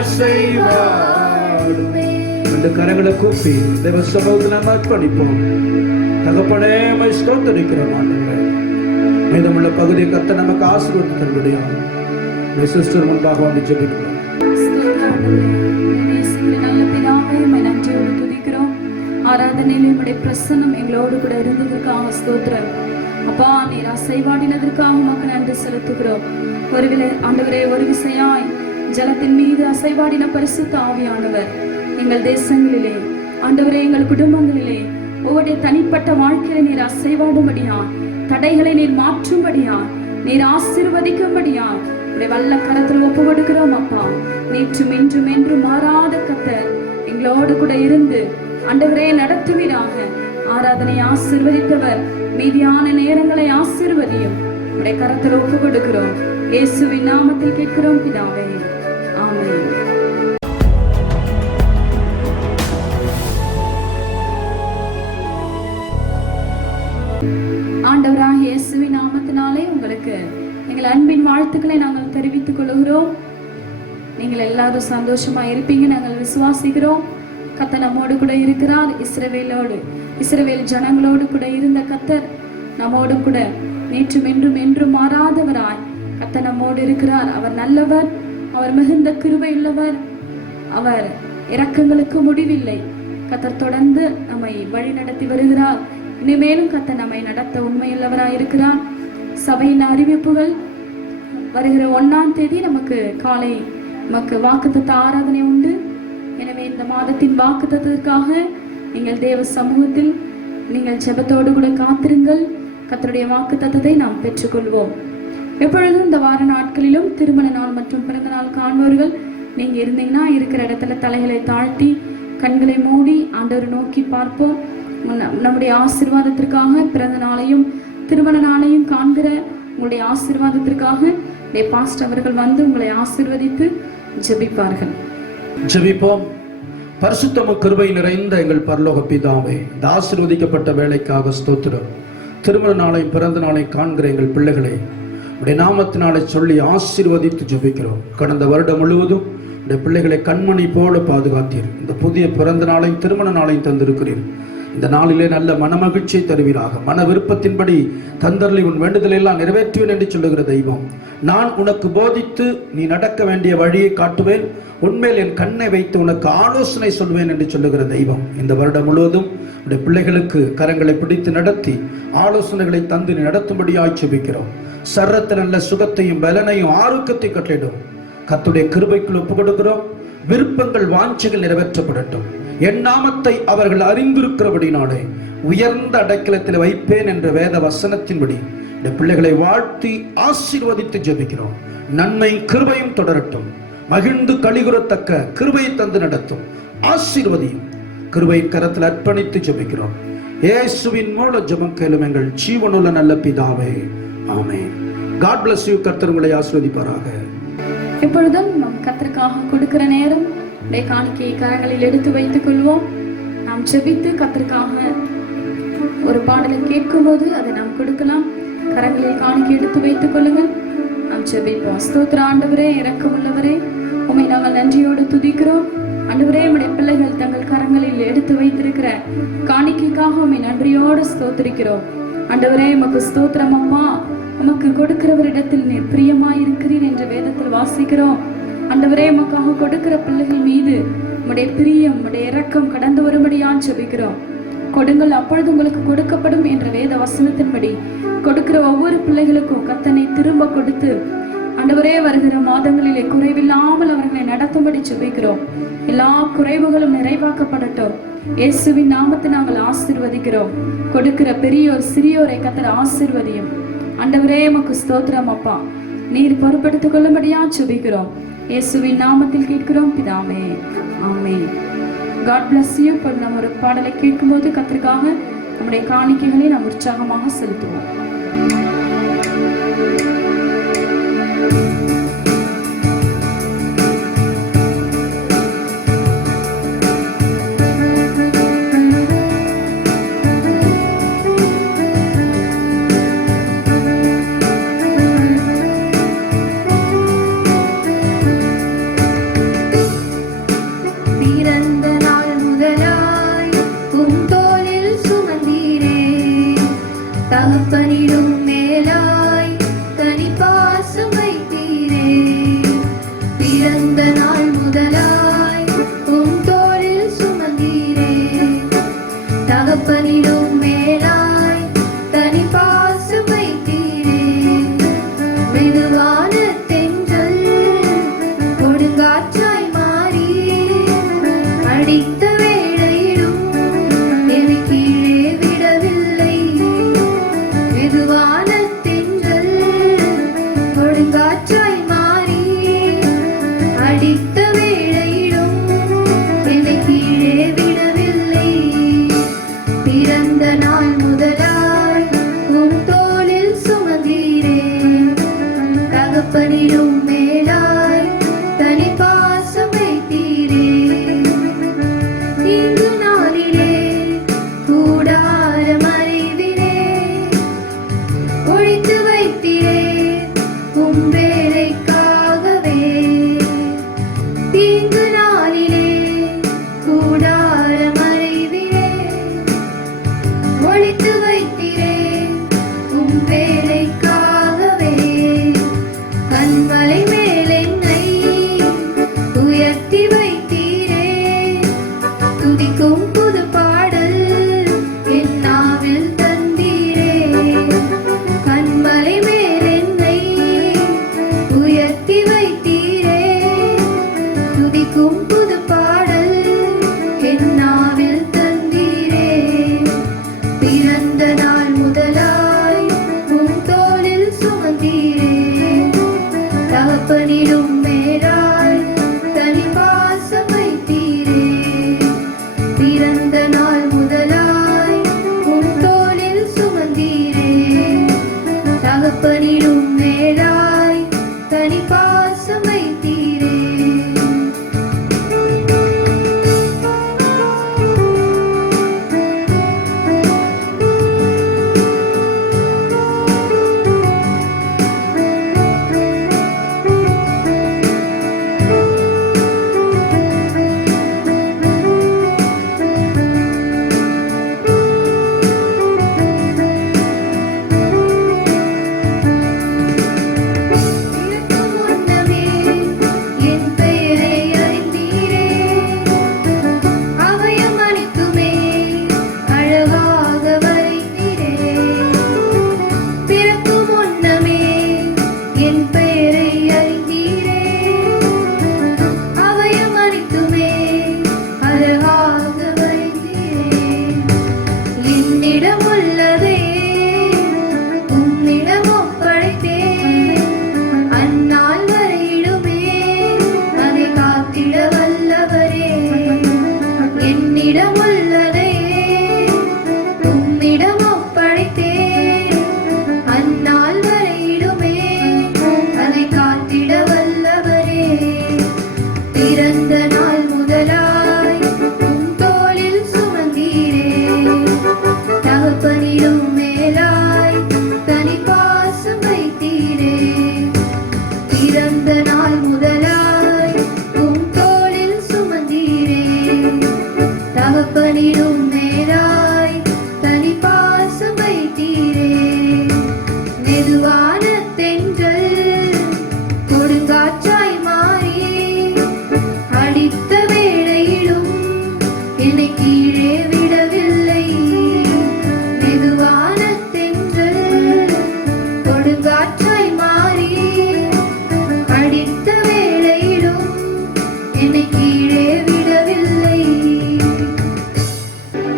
அசைவாடுமே. இந்த கரங்களை கூப்பி தேவ சமூகத்தில் நாம் அர்ப்பணிப்போம். தகப்பனே உம்மை ஸ்தோத்திரிக்கிறோம் ஆண்டவரே. மீதமுள்ள பகுதியை கர்த்தர் நமக்கு ஆசீர்வதித்து தரும்படியாக சிஸ்டர் முன்பாக வந்து ஜெபிக்கிறோம். நல்ல பிதாவே உம்மை நன்றியோடு துதிக்கிறோம். ஆராதனையில் உம்முடைய பிரசன்னம் எங்களோடு கூட இருந்ததற்காக ஸ்தோத்திரம். அப்பா நீர் அசைவாடினதற்காக உமக்கு நன்றி செலுத்துகிறோம். ஒருவேளை ஆண்டவரே, ஒரு விசையாய் ஜலத்தின் மீது அசைவாடின பரிசுத்த ஆவியானவர் எங்கள் தேசங்களிலே, ஆண்டவரே, எங்கள் குடும்பங்களிலே, ஒவ்வொரு தனிப்பட்ட வாழ்க்கையில நீர் அசைவாடும்படியா, தடைகளை நீர் மாற்றும்படியா, நீர் ஆசீர்வதிக்கும்படியா உடைய வல்ல கரத்தில் ஒப்பு கொடுக்கிறோம். அப்பா, நேற்றும் இன்றும் என்றும் மாறாத கர்த்தர் எங்களோடு கூட இருந்து ஆண்டவரே நடத்துவீராக. ஆராதனை ஆசீர்வதித்தவர் மீதியான நேரங்களை ஆசீர்வதியும். உடைய கரத்தில் ஒப்பு கொடுக்கிறோம். இயேசுவின் நாமத்தில் கேட்கிறோம் பிதாவே, ஆமென். ஆண்டவராகிய இயேசுவின் நாமத்தினாலே உங்களுக்கு எங்கள் அன்பின் வாழ்த்துக்களை நாங்கள் தெரிவித்துக் கொள்கிறோம். நீங்கள் எல்லாரும் சந்தோஷமா இருப்பீங்க நாங்கள் விசுவாசிக்கிறோம். கர்த்தர் நம்மோடு கூட இருக்கிறார். இஸ்ரவேல் ஜனங்களோடு கூட இருந்த கர்த்தர் நம்மோடு கூட நேற்றும் என்றும் என்றும் மாறாதவராய் கர்த்தர் நம்மோடு இருக்கிறார். அவர் நல்லவர், அவர் மிகுந்த கிருபை உள்ளவர், அவர் இரக்கங்களுக்கு முடிவில்லை. கர்த்தர் தொடர்ந்து நம்மை வழி நடத்தி வருகிறார். இனிமேலும் கர்த்தர் நம்மை நடத்த உண்மையுள்ளவராய் இருக்கிறார். சபையின் அறிவிப்புகள் வருகிற 1ஆம் தேதி நமக்கு காலை நமக்கு வாக்குத்தத்த ஆராதனை உண்டு. எனவே இந்த மாதத்தின் வாக்குத்தத்திற்காக நீங்கள் தேவ சமூகத்தில் நீங்கள் ஜெபத்தோடு கூட காத்திருங்கள். கர்த்தருடைய வாக்குத்தத்தத்தை நாம் பெற்றுக்கொள்வோம். எப்பொழுதும் இந்த வார நாட்களிலும் திருமண நாள் மற்றும் பிறந்த நாள் காண்பவர்கள் நீங்க இருந்தீங்கன்னா இருக்கிற இடத்துல தலைகளை தாழ்த்தி கண்களை மூடி ஆண்டவரை நோக்கி பார்ப்போம். நம்முடைய ஆசீர்வாதத்திற்காக பிறந்த நாளையும் திருமண நாளையும் காண்கிற உங்களுடைய ஆசீர்வாதத்திற்காக பாஸ்டர் அவர்கள் வந்து உங்களை ஆசீர்வதித்து ஜெபிப்பார்கள். ஜெபிப்போம். பரிசுத்தமும் கிருபை நிறைந்த எங்கள் பரலோக பிதாவே, இந்த ஆசீர்வதிக்கப்பட்ட வேலைக்காக ஸ்தோத்திரம். திருமண நாளையும் பிறந்த நாளை காண்கிற எங்கள் பிள்ளைகளை உடைய நாமத்தினாலே சொல்லி ஆசீர்வதித்து ஜெபிக்கிறோம். கடந்த வருடம் முழுவதும் உடைய பிள்ளைகளை கண்மணி போல பாதுகாத்தீர். இந்த புதிய பிறந்த நாளையும் திருமண நாளையும் தந்திருக்கிறீர். இந்த நாளிலே நல்ல மனமகிழ்ச்சியை தருவீராக. மன விருப்பத்தின்படி தந்தர்லி உன் வேண்டுதலை எல்லாம் நிறைவேற்றுவேன் என்று சொல்லுகிற தெய்வம், நான் உனக்கு போதித்து நீ நடக்க வேண்டிய வழியை காட்டுவேன், உன்மேல் என் கண்ணை வைத்து உனக்கு ஆலோசனை சொல்வேன் என்று சொல்லுகிற தெய்வம், இந்த வருடம் முழுவதும் உடைய பிள்ளைகளுக்கு கரங்களை பிடித்து நடத்தி ஆலோசனைகளை தந்து நடத்தும்படியாய் ஜெபிக்கிறோம். சர்ரத்தில் நல்ல சுகத்தையும் பலனையும் ஆரோக்கியத்தையும் கட்டளிடும். கர்த்தருடைய கிருபைக்குள் ஒப்பு கொடுக்கிறோம். விருப்பங்கள் வாஞ்சைகள் நிறைவேற்றப்படட்டும். என் நாமத்தை அவர்கள் அறிந்திருக்கிறபடினாலே உயர்ந்த அடைக்கலத்தில் வைப்பேன் என்ற வேத வசனத்தின்படி இந்த பிள்ளைகளை வாழ்த்தி ஆசீர்வதித்து ஜெபிக்கிறோம். நன்மை கிருபையும் தொடரட்டும். மகிழ்ந்து கழிகுறத்தக்க கிருபையை தந்து நடத்தும். ஆசீர்வதியும். கிருபையின் கரத்தில் அர்ப்பணித்து ஜெபிக்கிறோம். இயேசுவின் மூலம் ஜெபம் கேளும் எங்கள் ஜீவனுள்ள நல்ல பிதாவே, ஆமென். God bless you. கர்த்தர் உங்களை ஆசீர்வதிப்பாராக. இப்பொழுதும் நம் கர்த்தருக்காக கொடுக்கிற நேரம் காணிக்கையை கரங்களில் எடுத்து வைத்துக் கொள்வோம். நாம் ஜெபித்து கர்த்தருக்காக ஒரு பாடலை கேட்கும் போது அதை நாம் கொடுக்கலாம். கரங்களில் காணிக்கை எடுத்து வைத்துக் கொள்ளுங்கள். நாம் ஜெபிப்போம். ஸ்தோத்திர ஆண்டவரே, இரக்கம் உள்ளவரே, உம்மை நாங்கள் நன்றியோடு துதிக்கிறோம். ஆண்டவரே, உம்முடைய பிள்ளைகள் தங்கள் கரங்களில் எடுத்து வைத்திருக்கிற காணிக்கைக்காக உம்மை நன்றியோடு ஸ்தோத்திரிக்கிறோம். ஆண்டவரே, உமக்கு ஸ்தோத்திரம் அப்பா. உமக்கு கொடுக்கிறவரிடத்தில் நீர் பிரியமாயிருக்கிறீர் என்ற வேதத்தில் வாசிக்கிறோம். ஆண்டவரே, உமக்காக கொடுக்கிற பிள்ளைகள் மீது உம்முடைய பிரியம், உம்முடைய இரக்கம் கடந்து வரும்படியான் ஜெபிக்கிறோம். கொடுங்கள் அப்பொழுது உங்களுக்கு கொடுக்கப்படும் என்ற வேத வசனத்தின்படி கொடுக்கிற ஒவ்வொரு பிள்ளைகளுக்கும் கர்த்தனை திரும்ப கொடுத்து ஆண்டவரே வருகிற மாதங்களிலே குறைவில்லாமல் அவர்களை நடத்தும்படி ஜெபிக்கிறோம். எல்லா குறைவுகளும் நிறைவாக்கப்படட்டும். இயேசுவின் நாமத்தை நாங்கள் ஆசீர்வதிக்கிறோம். கொடுக்கிற பெரியோர் சிறியோரை கர்த்தர் ஆசீர்வதியும். ஆண்டவரே, உமக்கு ஸ்தோத்திரம் அப்பா. நீர் பொறுப்பெடுத்துக் கொள்ளும்படியா ஜெபிக்கிறோம். இயேசுவின் நாமத்தில் கேட்கிறோம் பிதாவே, ஆமென். God bless you. இப்போ நம்ம ஒரு பாடலை கேட்கும்போது கர்த்தருக்காக நம்முடைய காணிக்கைகளை நாம் உற்சாகமாக செலுத்துவோம். தகப்பனே தகப்பனிடும் மேலாய் தனி பாசம் வைத்தீரே.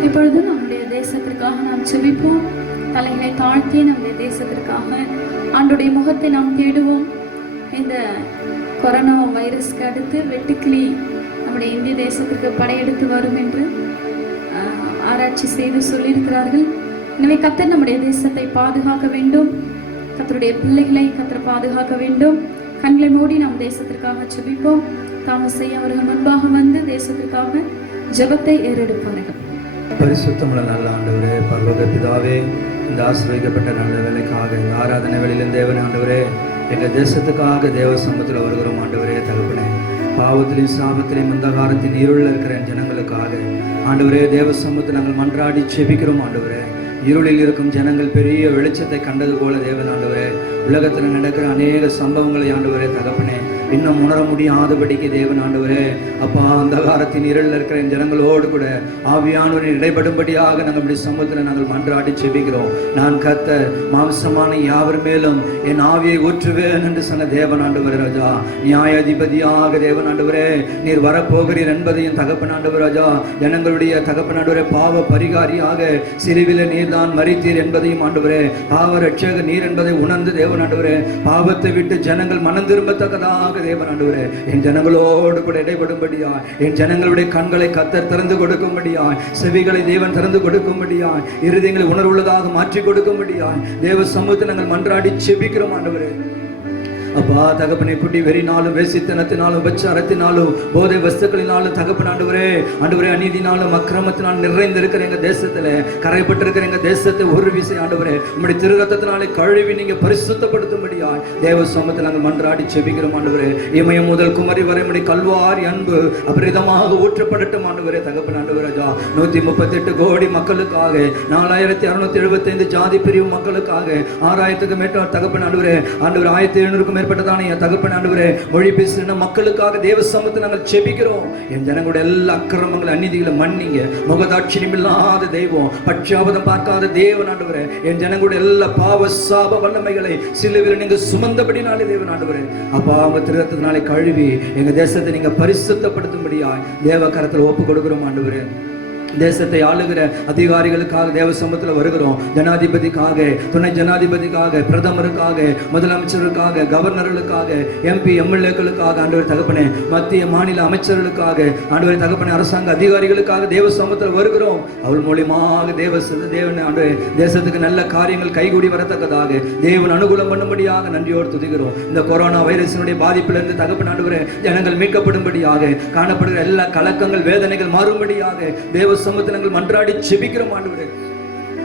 இப்பொழுது நம்முடைய தேசத்திற்காக நாம் ஜெபிப்போம். தலைகளை தாழ்த்தி நம்முடைய தேசத்திற்காக ஆண்டுடைய முகத்தை நாம் தேடுவோம். இந்த கொரோனா வைரஸ்க்கு அடுத்து வெட்டுக்கிளி நம்முடைய இந்திய தேசத்திற்கு படையெடுத்து வரும் என்று ஆராய்ச்சி செய்து சொல்லியிருக்கிறார்கள். எனவே கர்த்தர் நம்முடைய தேசத்தை பாதுகாக்க வேண்டும். கர்த்தருடைய பிள்ளைகளை கர்த்தர் பாதுகாக்க வேண்டும். கண்களை மூடி நம் தேசத்திற்காக ஜெபிப்போம். தாமசை அவர்கள் முன்பாக வந்து தேசத்திற்காக ஜெபத்தை ஏறெடுப்பார்கள். பரிசுத்தமுள்ள நல்ல ஆண்டவரே, பரலோக பிதாவே, இந்த ஆசீர்வதிக்கப்பட்ட நல்ல வேலைக்காக இந்த ஆராதனை வேளையிலும் தேவன் ஆண்டவரே, எங்கள் தேசத்துக்காக தேவ சமூகத்தில் வருகிறோம் ஆண்டவரே. தகப்பனே, பாவத்திலையும் சாபத்திலையும் அந்தகாரத்தின் இருளில் இருக்கிற ஜனங்களுக்காக ஆண்டவரே தேவ சமூகத்தில் நாங்கள் மன்றாடி செபிக்கிறோம் ஆண்டவரே. இருளில் இருக்கும் ஜனங்கள் பெரிய வெளிச்சத்தை கண்டது போல தேவன் ஆண்டவரே, உலகத்தில் நடக்கிற அநேக சம்பவங்களை ஆண்டவரே தகப்பனே இன்னும் உணர முடியாதபடிக்கு தேவன் ஆண்டவரே அப்பா, அந்தகாரத்தின் இருளில் இருக்கிற ஜனங்களோடு கூட ஆவியானவரின் இடைபடும்படியாக நாங்கள் இப்படி சமூகத்தில் நாங்கள் மன்றாடி செபிக்கிறோம். நான் கர்த்தர் மாம்சமான யாவர் மேலும் என் ஆவியை ஊற்றுவேன் என்று சொன்ன தேவன் ஆண்டவரே ராஜா, நியாயாதிபதியாக தேவன் ஆண்டவரே நீர் வரப்போகிறீர் என்பதையும் தகப்பன் ஆண்டவர் ராஜா, ஜனங்களுடைய தகப்பன் ஆண்டவரே பாவ பரிகாரியாக சிலுவில நீர் தான் மரித்தீர் என்பதையும் ஆண்டவரே, பாவ ரட்சக நீர் என்பதை உணர்ந்து தேவன் ஆண்டவரே பாவத்தை விட்டு ஜனங்கள் மனம் திரும்பத்தக்கதாக தேவன் ஆண்டவரே என் ஜனங்களோடு கூட இடைபடும்படியா, என் ஜனங்களுடைய கண்களை கர்த்தர் திறந்து கொடுக்கும்படியா, செவிகளை தேவன் திறந்து கொடுக்கும்படியா, இருதயங்களை உணர்வுள்ளதாக மாற்றி கொடுக்கும்படியா தேவ சமூகத்தை நாங்கள் மன்றாடி செபிக்கிறோம் ஆண்டவரே. அப்பா தகப்பனை புட்டி வெறினாலும் வேசித்தனத்தினாலும் உபச்சாரத்தினாலும் போதை வஸ்துக்களினாலும் தகப்பன் ஆண்டவரே ஆண்டவரே அநீதினாலும் அக்கிரமத்தினால் நிறைந்திருக்கிற எங்க தேசத்துல கரைப்பட்டிருக்கிற எங்க தேசத்தை ஒரு விசை ஆண்டவரே உங்களுடைய திருரத்தத்தினாலே கழுவி நீங்க பரிசுத்தப்படுத்தும்படியா தேவ சமூகத்தில் நாங்கள் மன்றாடி செபிக்கிறோம் ஆண்டவரே. இமயம் முதல் குமரி வரை உடைய கல்வாரி அன்பு அபரிதமாக ஊற்றப்படட்டும் ஆண்டவரே. தகப்பன் ஆண்டவரே ராஜா 138 கோடி மக்களுக்காக 4675 ஜாதி பிரிவு மக்களுக்காக 6000க்கும் மேற்பட்ட தகப்பன் ஆண்டவரே ஆண்டவர் 1700க்கும் மேற்பட்டதான என் தகப்பன் ஆண்டவரே மொழி பேசுகிற மக்களுக்காக தேவ சமூகத்தை நாங்கள் செபிக்கிறோம். என் ஜனங்களுடைய எல்லா அக்கிரமங்களை அநீதிகளை மன்னிங்க. முகதாட்சியம் இல்லாத தெய்வம், பட்சாபதம் பார்க்காத தேவன் ஆண்டவரே, என் ஜனங்களுடைய எல்லா பாவ சாப வல்லமைகளை சிலுவையில் நீங்க சுமந்தபடினாலே தேவன் ஆண்டவரே அப்பா அவங்க திருரத்தினாலே கழுவி எங்க தேசத்தை நீங்க பரிசுத்தப்படுத்தும்படியா தேவ கரத்தில் ஒப்பு கொடுக்கிறோம் ஆண்டவரே. தேசத்தை ஆளுகிற அதிகாரிகளுக்காக தேவ சமூகத்தில் வருகிறோம். ஜனாதிபதிக்காக, துணை ஜனாதிபதிக்காக, பிரதமருக்காக, முதலமைச்சருக்காக, கவர்னர்களுக்காக, MP MLAக்களுக்காக ஆண்டவர் தகப்பனே, மத்திய மாநில அமைச்சர்களுக்காக ஆண்டவர் தகப்பனே, அரசாங்க அதிகாரிகளுக்காக தேவ சமூகத்தில் வருகிறோம். அவள் மூலியமாக தேவன் ஆண்டவர் தேசத்துக்கு நல்ல காரியங்கள் கைகூடி வரத்தக்கதாக தேவன் அனுகூலம் பண்ணும்படியாக நன்றியோடு துதிக்கிறோம். இந்த கொரோனா வைரஸினுடைய பாதிப்பிலிருந்து தகப்பன் ஆண்டவரே ஜனங்கள் மீட்கப்படும்படியாக, காணப்படுகிற எல்லா கலக்கங்கள் வேதனைகள் மாறும்படியாக தேவ சமூகத்தில் மன்றாடி செபிக்கிறோம் ஆண்டவரே.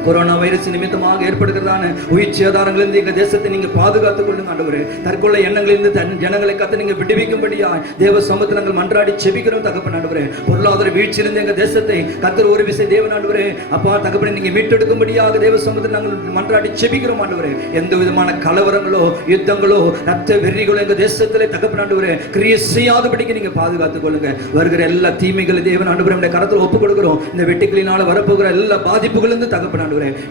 கொரோனா வைரஸ் நிமித்தமாக ஏற்படுகிறதான உயிர் சேதாரங்களிலிருந்து எங்க தேசத்தை நீங்க பாதுகாத்துக் கொள்ளுங்க ஆண்டவரே. தற்கொலை எண்ணங்களிலிருந்து ஜனங்களை கத்து நீங்க விடுவிக்கும்படியா தேவ சமூகத்தில் மன்றாடி செபிக்கிறோம் தகப்பன் ஆண்டவரே. பொருளாதார வீழ்ச்சியிலிருந்து எங்க தேசத்தை கத்தர் ஒரு விசை தேவன் ஆண்டவரே அப்பா தகப்பனை நீங்க மீட்டெடுக்கும்படியாக தேவ சமூகத்தில் நாங்கள் மன்றாடி செபிக்கிறோம் ஆண்டவரே. எந்த விதமான கலவரங்களோ யுத்தங்களோ ரத்த வெறிகளோ எங்க தேசத்திலே தகப்பன் ஆண்டவரே கிரியை செய்யாதபடிக்கு நீங்க பாதுகாத்துக் கொள்ளுங்க. வருகிற எல்லா தீமைகளை தேவன் ஆண்டவரே கரத்தில் ஒப்புக் கொடுக்கிறோம். இந்த வெட்டுக்களினால வரப்போகிற எல்லா பாதிப்புகளிலிருந்து தகப்பன்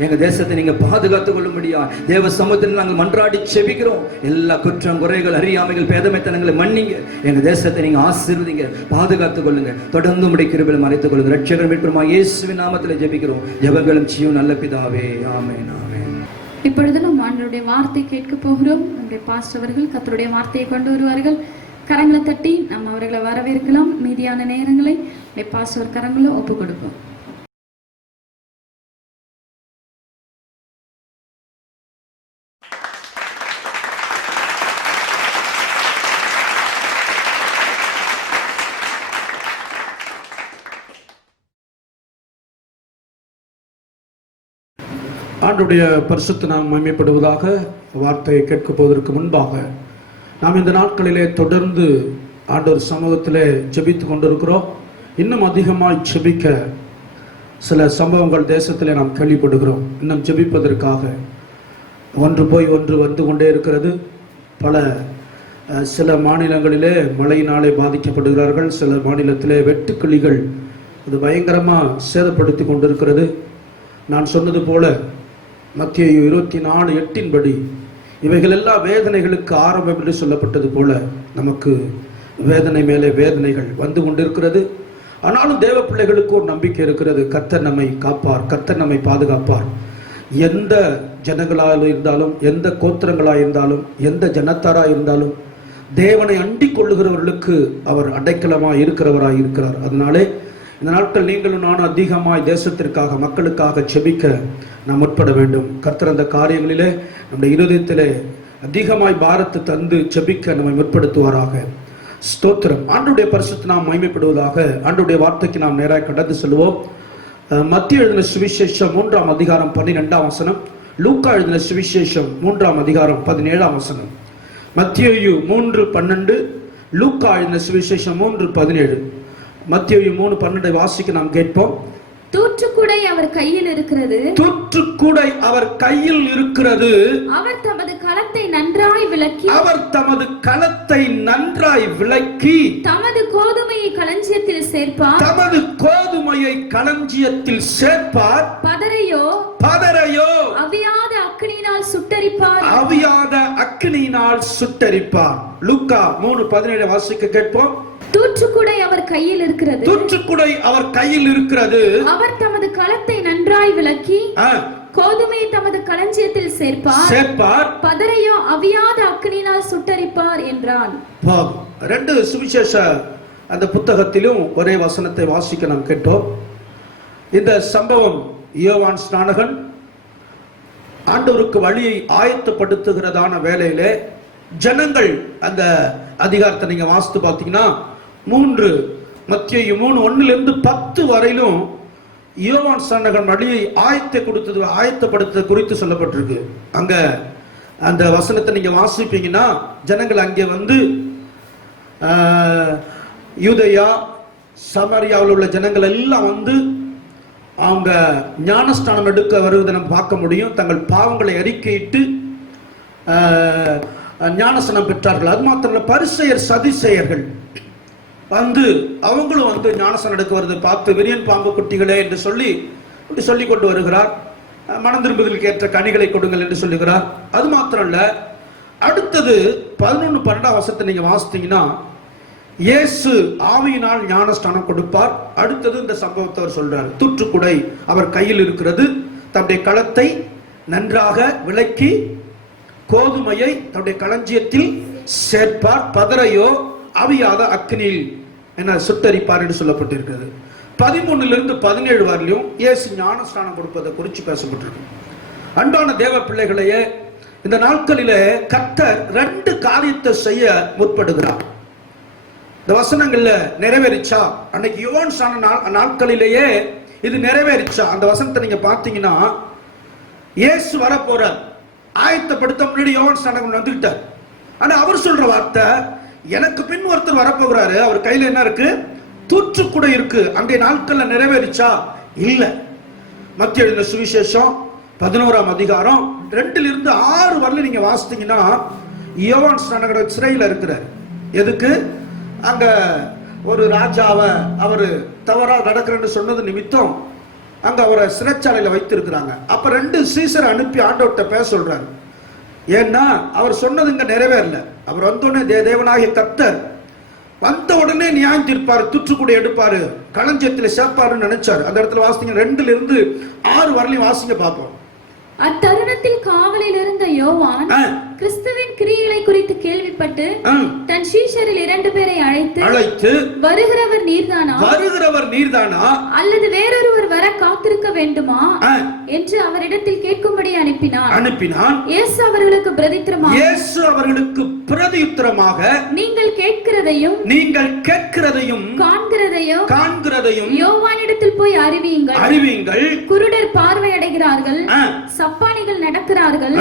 எங்க தேசத்தை நீங்க பாதுகாத்துக் கொள்ளும்படியா தேவ சமூகத்தில் நாங்கள் மன்றாடி செபிக்கிறோம். எல்லா குற்றம் குறைகள் அறியாமைகள் பேதமைத்தனங்களை மன்னிங்க. எங்க தேசத்தை நீங்க ஆசீர்வதிங்க, பாதுகாத்துக் கொள்ளுங்க. தொடர்ந்து உம்முடைய கிருபையில் மறைத்துக் கொள்ளுங்க. ரட்சகர் மீட்பருமாகிய இயேசுவின் நாமத்தில் ஜெபிக்கிறோம் ஜெபங்களும் செய்யும் நல்ல பிதாவே, ஆமென் ஆமென். இப்பொழுது நம்ம ஆண்டவருடைய வார்த்தை கேட்க போகிறோம். நம்முடைய பாஸ்டர் அவர்கள் கர்த்தருடைய வார்த்தையை கொண்டு வருவார்கள். கரங்களை தட்டி நம்ம அவர்களை வரவேற்கலாம். மீதியான நேரங்களை பாஸ்டர் கரங்களை ஒப்பு கொடுப்போம். ஆண்டுடைய பரிசுத்த நாம் மகிமைப்படுவதாக. வார்த்தையை கேட்க போவதற்கு முன்பாக நாம் இந்த நாட்களிலே தொடர்ந்து ஆண்டவர் சமூகத்திலே ஜெபித்து கொண்டிருக்கிறோம். இன்னும் அதிகமாய் ஜெபிக்க சில சம்பவங்கள் தேசத்திலே நாம் கேள்விப்படுகிறோம். இன்னும் ஜெபிப்பதற்காக ஒன்று போய் ஒன்று வந்து கொண்டே இருக்கிறது. சில மாநிலங்களிலே மழையினாலே பாதிக்கப்படுகிறார்கள். சில மாநிலத்திலே வெட்டுக்கிளிகள் அது பயங்கரமாக சேதப்படுத்தி கொண்டிருக்கிறது. நான் சொன்னது போல மத்தேயு 24:8 இவைகள் எல்லா வேதனைகளுக்கு ஆரம்பம் என்று சொல்லப்பட்டது போல நமக்கு வேதனை மேலே வேதனைகள் வந்து கொண்டிருக்கிறது. ஆனாலும் தேவ பிள்ளைகளுக்கு ஒரு நம்பிக்கை இருக்கிறது. கர்த்தர் நம்மை காப்பார், கர்த்தர் நம்மை பாதுகாப்பார். எந்த ஜனங்களாக இருந்தாலும், எந்த கோத்திரங்களாக இருந்தாலும், எந்த ஜனத்தாராக இருந்தாலும் தேவனை அண்டிக் கொள்ளுகிறவர்களுக்கு அவர் அடைக்கலமாய் இருக்கிறவராய் இருக்கிறார். அதனாலே இந்த நாட்கள் நீங்களும் நானும் அதிகமாய் தேசத்திற்காக மக்களுக்காக செபிக்க நாம் முற்பட வேண்டும். கர்த்தர் அந்த காரியங்களிலே நம்முடைய இருதயத்திலே அதிகமாய் பாரத்தை தந்து செபிக்க நம்மை முற்படுத்துவாராக. ஸ்தோத்திரம். ஆண்டுடைய பரிசுத்த நாம் மகிமைப்படுவதாக. ஆண்டுடைய வார்த்தைக்கு நாம் நேராக கடந்து செல்வோம். மத்திய எழுதின சுவிசேஷம் 3ஆம் அதிகாரம் 12ஆம் வசனம், லூக்கா எழுதின சுவிசேஷம் 3ஆம் அதிகாரம் 17ஆம் வசனம். மத்தேயு 3:12, லூக்கா எழுதின சுவிசேஷம் 3:17. மத்தேயு 3:12 வாசிக்க நாம் கேட்போம். தூற்றுக்குடை அவர் கையில் இருக்கிறது, தூற்றுக்குடை அவர் கையில் இருக்கிறது, அவர் தமது களத்தை நன்றாய் விளக்கி, அவர் தமது களத்தை நன்றாய் விளக்கி, தமது கோதுமையை களஞ்சியத்தில் சேர்ப்பார், தமது கோதுமையை களஞ்சியத்தில் சேர்ப்பார், பதரையோ அவியாத அக்கினியினால் சுட்டரிப்பார், அவியாத அக்கினியினால் சுட்டரிப்பார். லூக்கா 3:17 வாசிக்க கேட்போம். தூற்றுக்குடை அவர் கையில் இருக்கிறது, தூற்றுக்குடை அவர் கையில் இருக்கிறது, அவர் தமது களத்தை நன்றாய் விளக்கி, கோதுமையை தமது களஞ்சியத்தில் சேர்ப்பார், பதரையோ அவியாத அக்கினியினால் சுட்டரிப்பார் என்றான். 2 சுவிசேஷ அந்த புத்தகத்திலும் ஒரே வசனத்தை வாசிக்க நாம் கேட்டோம். இந்த சம்பவம் யோவான் ஸ்நானகன் ஆண்டவருக்கு வழியை ஆயத்தப்படுத்துகிறதான வேலையிலே ஜனங்கள், அந்த அதிகாரத்தை நீங்க வாசித்து பார்த்தீங்கன்னா மத்தேயு 3:1-10 வரையிலும் யோவான் ஸ்நானகன் வழியை ஆயத்தப்படுத்த குறித்து சொல்லப்பட்டிருக்கு. அங்க அந்த வசனத்தை நீங்க வாசிப்பீங்கன்னா ஜனங்கள் அங்கே வந்து யூதேயா சமாரியாவில் உள்ள ஜனங்கள் எல்லாம் வந்து அவங்க ஞானஸ்தானம் எடுக்க வருவதை நம்ம பார்க்க முடியும். தங்கள் பாவங்களை அறிக்கையிட்டு ஞானஸ்தானம் பெற்றார்கள். அது மாத்திரம் பரிசேயர் சதுசேயர்கள் வந்து அவங்களும் வந்து ஞானஸ்தானம் எடுக்க வருவதை பார்த்து விரியன் பாம்பு குட்டிகளே என்று சொல்லி கொண்டு வருகிறார். மனம் திரும்புதலுக்கு ஏற்ற கனிகளை கொடுங்கள் என்று சொல்லுகிறார். அது மாத்திரம் இல்ல, அடுத்தது 11-12 வசனத்தை நீங்க வாசித்தீங்கன்னா இயேசு ஆவியினால் ஞானஸ்நானம் கொடுப்பார். அடுத்தது இந்த சம்பவத்தை அவர் சொல்றார். தூற்றுக்குடை அவர் கையில் இருக்கிறது. தன்னுடைய களத்தை நன்றாக விளக்கி கோதுமையை தன்னுடைய களஞ்சியத்தில் சேர்ப்பார். பதரையோ அவியாத அக்னியில் என்ன சுட்டரிப்பார் என்று சொல்லப்பட்டிருக்கிறது. 13 - 17 வரலையும் இயேசு ஞானஸ்நானம் கொடுப்பதை குறித்து பேசப்பட்டிருக்கு. அன்பான தேவ பிள்ளைகளையே, இந்த நாட்களிலே கர்த்தர் 2 காரியத்தை செய்ய முற்படுகிறார். இந்த வசனங்கள்ல நிறைவேறிச்சா? அன்னைக்கு யோவான் ஸ்நான நாட்களிலேயே இது நிறைவேறிச்சா? அந்த வசனத்தை நீங்க பார்த்தீங்கன்னா, இயேசு வரப்போற ஆயத்தப்படுத்த முன்னாடி யோவான் ஸ்நானகன் வந்துட்டார். ஆனா அவர் சொல்ற வார்த்தை, எனக்கு பின் ஒருத்தர் வரப்போகிறாரு, அவர் கையில என்ன இருக்கு? தூற்றுக்குடை இருக்கு. அன்றைய நாட்கள்ல நிறைவேறிச்சா? இல்ல. மத்திய எழுதின சுவிசேஷம் 11ஆம் அதிகாரம் 2 - 6 வரல நீங்க வாசித்தீங்கன்னா, யோவான் ஸ்நானகர் சிறையில் இருக்கிறார். எதுக்கு? அங்க ஒரு ராஜாவை அவரு தவறா நடக்கிறன்னு சொன்னது நிமித்தம் அங்க அவரை சிறைச்சாலையில வைத்திருக்கிறாங்க. அப்ப 2 சீசரை அனுப்பி ஆண்டவர்கிட்ட பேச சொல்றாரு. ஏன்னா அவர் சொன்னது இங்க நிறைவேறல. அவர் வந்தோடனே தேவனாகிய கர்த்தர் வந்த உடனே நியாயம் தீர்ப்பாரு, தூற்றுக்குடை எடுப்பாரு, களஞ்சியத்தில் சேர்ப்பாருன்னு நினைச்சாரு. அந்த இடத்துல வாசிங்க 2 - 6 வரலையும் வாசிங்க பார்ப்போம். அத்தருணத்தில் காவலில் இருந்த யோவான் கிறிஸ்துவின் கிரியைகளை குறித்து கேள்விப்பட்டு தன் சீஷரில் 2 பேரை அழைத்து வருகிறவர் நீர்தானா அல்லது வேறொருவர் வர காத்திருக்க வேண்டுமா என்று அவரிடத்தில் கேட்கும்படி அனுப்பினான். இயேசு அவர்களுக்கு பிரதியுத்தரமாக நீங்கள் கேட்கிறதையும் காண்கிறதையும் யோவானிடத்தில் போய் அறிவியுங்கள். குருடர் பார்வை அடைகிறார்கள், சப்பானிகள் நடக்கிறார்கள்,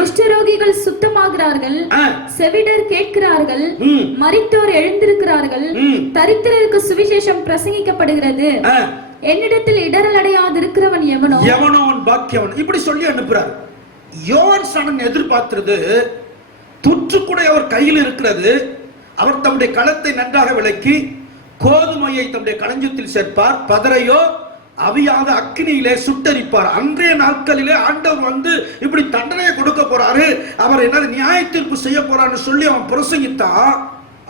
குஷ்டரோகிகள் சுத்தமாகிறார்கள், செவிடர் கேட்கிறார்கள், மரித்தோர் எழுந்திருக்கிறார்கள், தரித்திரருக்கு சுவிசேஷம் பிரசங்கிக்கப்படுகிறது. என்னிடத்தில் இடரல் அடையாது இருக்கிறவன் எவனோ அவன் பாக்கியவன். இப்படி சொல்லி அனுப்புறார். யோவான் ஸ்நானன் எதிர்பார்க்கிறது தூற்றுக்குடை அவர் கையில் இருக்கிறது. அவர் தம்முடைய களத்தை நன்றாக விளக்கி கோதுமையை தம்முடைய களஞ்சியத்தில் சேர்ப்பார், பதரையோ அவியாத அக்னியிலே சுட்டரிப்பார். அன்றைய நாட்களிலே ஆண்டவர் வந்து இப்படி தண்டனையை கொடுக்க போறாரு, அவர் என்ன நியாய தீர்ப்பு செய்ய போறான்னு சொல்லி அவன் பிரசங்கித்தான்.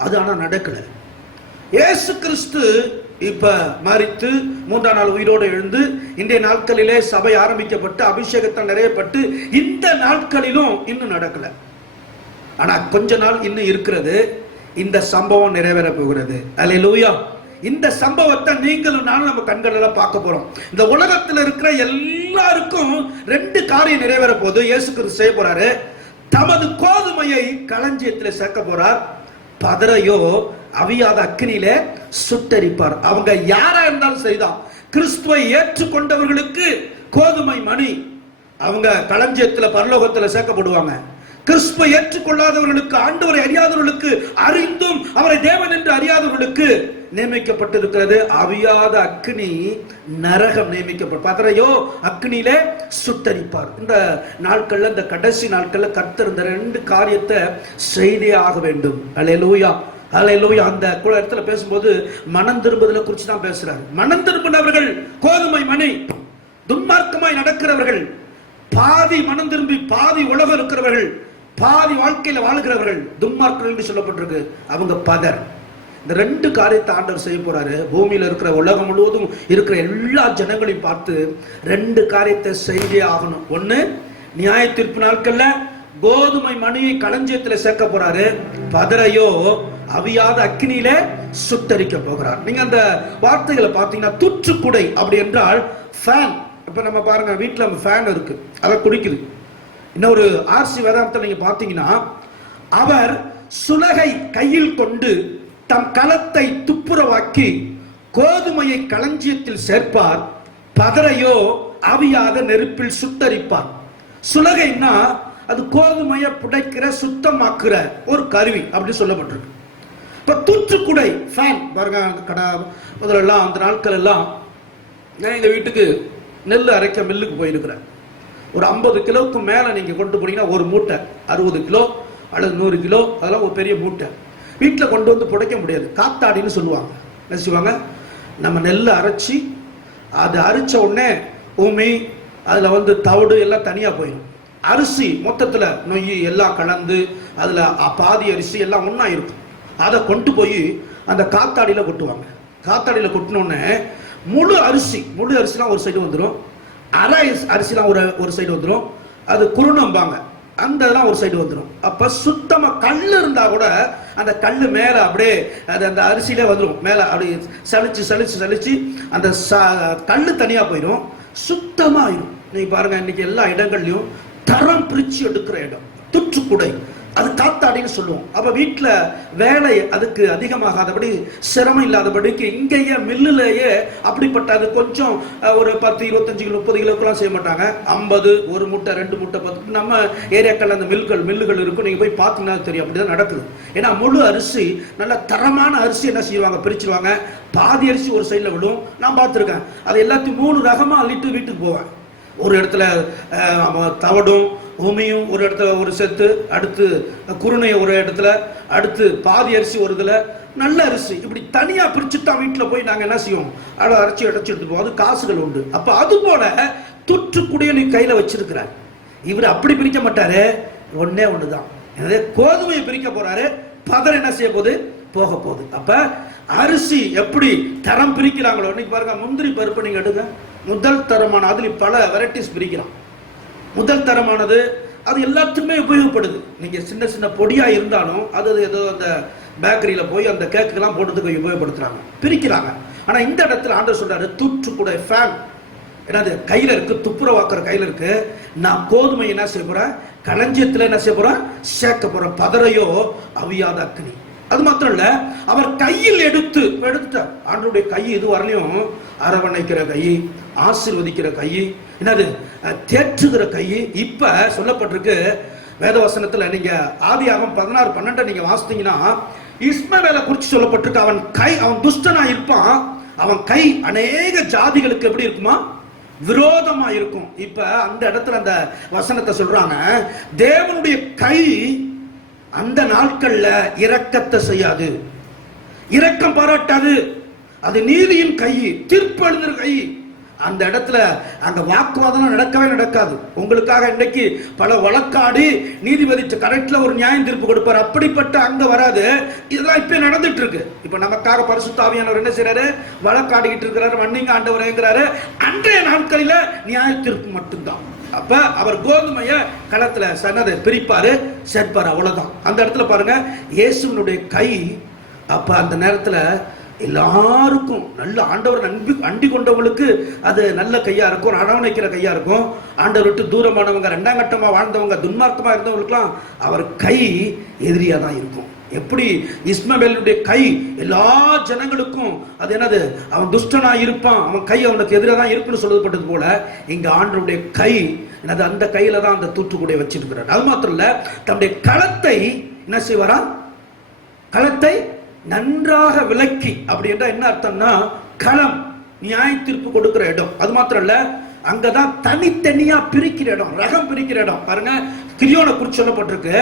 அது ஆனா நடக்கல. இயேசு கிறிஸ்து இப்ப மரித்து 3ஆம் நாள் உயிரோடு எழுந்து இன்றைய நாட்களிலே சபை ஆரம்பிக்கப்பட்டு அபிஷேகத்தால் நிறையப்பட்டு இந்த நாட்களிலும் இன்னும் நடக்கல. ஆனா கொஞ்ச நாள் இன்னும் இருக்கிறது. இந்த சம்பவம் நிறைவேற போகிறது. அல்லேலூயா. இந்த சம்பவத்தை நீங்களும் நானும் நம்ம கண்கள பார்க்க போறோம். இந்த உலகத்தில் இருக்கிற எல்லாருக்கும் 2 காரியம் நிறைவேற போது இயேசு கிறிஸ்து செய்ய போறாரு. தமது கோதுமையை களஞ்சியத்தில் சேர்க்க போறார், பதரையோ அவியாத அக்னியிலே சுட்டரிப்பார். அவங்க யாரா இருந்தாலும் சரிதான். கிறிஸ்துவை ஏற்றுக்கொண்டவர்களுக்கு கோதுமை மணி அவங்க களஞ்சியத்தில் பரலோகத்தில் சேர்க்கப்படுவாங்க. கிறிஸ்துவை ஏற்றுக்கொள்ளாதவர்களுக்கு, ஆண்டவரை அறியாதவர்களுக்கு, அறிந்தும் அவரை தேவன் என்று அறியாதவர்களுக்கு நியமிக்கப்பட்டிருக்கிறது அவியாத அக்னி, நரகம் நியமிக்கப்பட்ட பதரையோ அக்னியிலே சுட்டரிப்பார். இந்த நாட்கள்ல, இந்த கடைசி நாட்கள்ல கர்த்தர் இந்த 2 காரியத்தை செய்தே ஆக வேண்டும். அல்லேலூயா, அல்லேலூயா. அந்த இடத்துல பேசும்போது மனம் திரும்புதலை குறித்து தான் பேசுறாரு. மனம் திரும்பினவர்கள் கோதுமை மணி, துன்மார்க்கமாய் நடக்கிறவர்கள், பாதி மனம் திரும்பி பாதி உலகம் இருக்கிறவர்கள், பாதி வாழ்க்கையில வாழ்கிறவர்கள் துன்மார்க்கர்கள் என்று சொல்லப்பட்டிருக்கு. அவங்க பதர். இந்த 2 காரியத்தை ஆண்டவர் செய்ய போறாரு. பூமியில இருக்கிற உலகம் முழுவதும் இருக்கிற எல்லா ஜனங்களையும் பார்த்து 2 காரியத்தை செய்தே ஆகணும். 1, நியாய தீர்ப்பு நாட்கள்ல கோதுமை மணியை களஞ்சியத்தில் சேர்க்க போறாரு, பதரையோ அவியாத அக்னியில சுட்டரிக்க போகிறார். நீங்க அந்த வார்த்தைகளை பார்த்தீங்கன்னா, தூற்றுக்குடை அப்படி என்றால் ஃபேன். இப்ப நம்ம பாருங்க, வீட்டுல ஃபேன் இருக்கு, அதை குடிக்குது. இன்னொரு ஆர்சி வேதாந்தத்தில் நீங்க பாத்தீங்கன்னா, அவர் சுலகை கையில் கொண்டு தம் களத்தை துப்புரவாக்கி கோதுமையை களஞ்சியத்தில் சேர்ப்பார், பதரையோ அவியாத நெருப்பில் சுட்டரிப்பார். சுலகைன்னா அது கோதுமையை புடைக்கிற, சுத்தமாக்குற ஒரு கருவி அப்படி சொல்லப்பட்டிருக்கு. இப்ப தூற்றுக்குடை ஃபேன் பாருங்க. முதல்ல அந்த நாட்கள் எல்லாம் நான் எங்க வீட்டுக்கு நெல் அரைக்க மில்லுக்கு போயிருக்கிறேன். ஒரு 50 கிலோவுக்கு மேல நீங்க கொண்டு போனீங்கன்னா ஒரு மூட்டை 60 கிலோ அல்லது 100 கிலோ, அதெல்லாம் ஒரு பெரிய மூட்டை. வீட்டில் கொண்டு வந்து புடைக்க முடியாது. காத்தாடின்னு சொல்லுவாங்க. என்ன செய்வாங்க? நம்ம நெல்லை அரைச்சி, அது அரைச்ச உடனே உமி, அதுல வந்து தவிடு எல்லாம் தனியா போயிடும். அரிசி மொத்தத்துல நொய் எல்லாம் கலந்து அதுல பாதி அரிசி எல்லாம் ஒன்னா இருக்கும். அதை கொண்டு போய் அந்த காத்தாடியில கொட்டுவாங்க. காத்தாடியில கொட்டினோடனே முழு அரிசிலாம் ஒரு சைடு வந்துடும், அரை அரிசிலாம் ஒரு சைடு வந்துடும், அது குருணம்பாங்க, அந்த இதெல்லாம் ஒரு சைடு வந்துடும். அப்ப சுத்தமா கல் இருந்தா கூட அந்த கல் மேல அப்படியே அந்த அரிசியிலே வந்துடும், மேல அப்படி சலிச்சு அந்த கல்லு தனியா போயிடும், சுத்தமா ஆயிடும். நீங்க பாருங்க, இன்னைக்கு எல்லா இடங்கள்லயும் தரம் பிரிச்சு எடுக்கிற இடம் துற்றுக்குடை, அது காத்தாடின்னு சொல்லுவோம். அப்ப வீட்டுல வேலை அதுக்கு அதிகமாகாதபடி, சிரமம் இல்லாதபடிக்கு இங்கேயே மில்லுலேயே அப்படிப்பட்ட, அது கொஞ்சம் ஒரு 10, 25 கிலோ 30 கிலோக்கெல்லாம் செய்ய மாட்டாங்க. 50, 1 மூட்டை 2 மூட்டை 10, நம்ம ஏரியாக்கள் அந்த மில்லுகள் இருக்கும், நீங்க போய் பார்த்தீங்கன்னா தெரியும், அப்படிதான் நடக்குது. ஏன்னா முழு அரிசி, நல்ல தரமான அரிசி என்ன செய்வாங்க, பிரிச்சுருவாங்க. பாதி அரிசி ஒரு சைட்ல விடும், நான் பார்த்துருக்கேன். அது எல்லாத்தையும் 3 ரகமா அள்ளிட்டு வீட்டுக்கு போவேன். ஒரு இடத்துல தவடும் உமையும் ஒரு இடத்துல ஒரு செத்து, அடுத்து குருணையை ஒரு இடத்துல, அடுத்து பாதி அரிசி ஒரு இதில், நல்ல அரிசி, இப்படி தனியா பிரிச்சுட்டா வீட்டில் போய் நாங்கள் என்ன செய்வோம், அதை அரைச்சி எடுத்துட்டு போவோம். அது காசுகள் உண்டு. அப்போ அது போல துற்றுக்குடிய நீ கையில் வச்சிருக்கிறார். இவர் அப்படி பிரிக்க மாட்டாரு, ஒன்னே ஒண்ணுதான். எனவே கோதுமையை பிரிக்க போறாரு, பதர் என்ன செய்ய போகுது, போக போகுது. அப்ப அரிசி எப்படி தரம் பிரிக்கிறாங்களோ, இன்னைக்கு பாருங்க, முந்திரி பருப்பு நீங்க எடுங்க, முதல் தரமான, அதுல பல வெரைட்டிஸ் பிரிக்கிறான். முதல் தரமானது அது எல்லாத்துக்குமே உபயோகப்படுது. நீங்க சின்ன சின்ன பொடியா இருந்தாலும் அது ஏதோ அந்த பேக்கரியில போய் அந்த கேக்குலாம் போடுறதுக்கு உபயோகப்படுத்துறாங்க, பிரிக்கிறாங்க. ஆனா இந்த இடத்துல ஆண்டவர் சொல்றாரு, தூற்றுக்குடை ஃபேன், என்னது கையில இருக்கு, துப்புரவாக்குற கையில இருக்கு. நான் கோதுமை என்ன செய்ய போறேன், களஞ்சியத்துல என்ன செய்ய போறேன், சேர்க்க போறேன், பதறையோ அவியாத அக்னி. அது மாத்திரம் இல்ல, அவர் கையில் எடுத்துட்டார். ஆண்டவருடைய கை இது வரலையும் அரவணைக்கிற கை, ஆசீர்வதிக்கிற கை, என்னது தேற்றுகிற கை. இப்ப சொல்லப்பட்டிருக்கு வேதவசனத்துல, நீங்க ஆதியாகமம் 16:12 நீங்க வாசித்தீங்கன்னா, இஸ்மவேலை குறித்து சொல்லப்பட்டிருக்கு. அவன் கை, அவன் துஷ்டனா இருப்பான், அவன் கை அநேக ஜாதிகளுக்கு எப்படி இருக்குமா, விரோதமா இருக்கும். இப்ப அந்த இடத்துல அந்த வசனத்தை சொல்றாங்க, தேவனுடைய கை அந்த நாட்கள்ல இரக்கத்தை செய்யாது, இரக்கம் பாராட்டாது. அது நீதியின் கை, தீர்ப்பு எழுதுற கை. அந்த இடத்துல அங்க வாக்குவாதம் நடக்காது. உங்களுக்காக இன்னைக்கு பல வழக்காடி நீதிபதி கரெக்ட்ல ஒரு நியாயம் தீர்ப்பு கொடுப்பார், அப்படிப்பட்ட அங்க வராது. இதெல்லாம் இப்ப நடந்துட்டு இருக்கு. இப்ப நமக்காக பரிசுத்த ஆவியானவர் என்ன செய்யறாரு, வழக்காடிக்கிட்டு இருக்கிறாரு, மன்னிங்க ஆண்டவரேங்கிறாரு. அன்றைய நாட்களில நியாய தீர்ப்பு மட்டும்தான். அப்ப அவர் கோதுமைய களத்துல சன்னதை பிரிப்பாரு, சேர்ப்பாரு, அவ்வளவுதான். அந்த இடத்துல பாருங்க, இயேசுவினுடைய கை அப்ப அந்த நேரத்துல எல்லாருக்கும் நல்ல ஆண்டவர் அண்டி கொண்டவங்களுக்கு அது நல்ல கையா இருக்கும், அரவணைக்கிற கையா இருக்கும். ஆண்டவர் விட்டு தூரமானவங்க, 2ஆம் கட்டமா வாழ்ந்தவங்க, துன்மார்க்கமா இருந்தவங்களுக்குலாம் அவர் கை எதிரியா தான் இருக்கும். எப்படி இஸ்மவேலுடைய கை எல்லா ஜனங்களுக்கும் அது என்னது, அவன் துஷ்டனா இருப்பான், அவன் கை அவனுக்கு எதிராக தான் இருக்குன்னு சொல்லப்பட்டது போல, இங்க ஆண்டவருடைய கை என்னது, அந்த கையில தான் அந்த தூற்றுக்குடைய வச்சிருக்கிறார். அது மாத்திரம் இல்ல, தன்னுடைய களத்தை என்ன செய்வாரா, களத்தை நன்றாக விளக்கி. அப்படி என்றால் என்ன அர்த்தம்னா, களம் நியாய தீர்ப்பு கொடுக்கிற இடம். அது மாத்திரம் இல்ல, அங்கதான் தனித்தனியா பிரிக்கிற இடம், ரகம் பிரிக்கிற இடம். பாருங்க, கிரியோனை குறித்து சொல்லப்பட்டிருக்கு,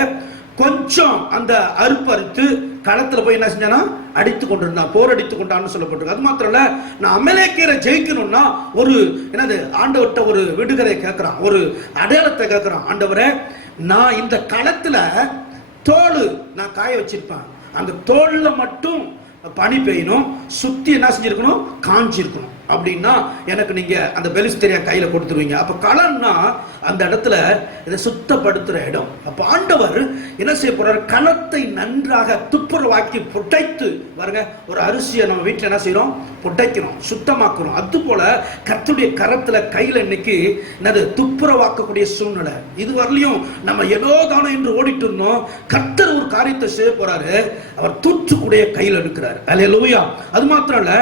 கொஞ்சம் அந்த அறுத்து களத்துல போய் என்ன செஞ்சானா, அடித்து கொண்டிருந்தான், போர் அடித்து கொண்டான்னு சொல்லப்பட்டிருக்கு. அது மாத்திரம் இல்ல, நான் அமலேக்கியரை ஜெயிக்கணும்னா ஒரு என்னது, ஆண்டவர்கிட்ட ஒரு விடுகதை கேட்கிறான், ஒரு அடையாளத்தை கேட்கிறான். ஆண்டவரே, நான் இந்த களத்துல தோல் நான் காய வச்சிருப்பேன், அந்த தோல்ல மட்டும் பனி பெய்யணும், சுத்தி என்ன செஞ்சிருக்கணும், காஞ்சிருக்கணும். அப்படின்னா எனக்கு நீங்க அந்த பெலிஸ்தேரியா கையில கொடுத்துருவீங்க. அப்ப களம்னா அந்த இடத்துல இதை சுத்தப்படுத்துற இடம். அப்ப ஆண்டவர் என்ன செய்ய போறாரு, களத்தை நன்றாக துப்புரவாக்கி புடைத்து. பாருங்க, ஒரு அரிசியை நம்ம வீட்டுல என்ன செய்யறோம், புடைக்கிறோம், சுத்தமாக்குறோம். அது போல கர்த்தருடைய கரத்துல கையில இன்னைக்கு என்னது, துப்புரவாக்கக்கூடிய சூழ்நிலை. இது வரலையும் நம்ம ஏதோ தானோ என்று ஓடிட்டு இருந்தோம். கர்த்தர் ஒரு காரியத்தை செய்ய போறாரு, அவர் தூற்றுக்குடைய கையில் எடுக்கிறார். அல்லேலூயா. அது மாத்திரம் இல்ல,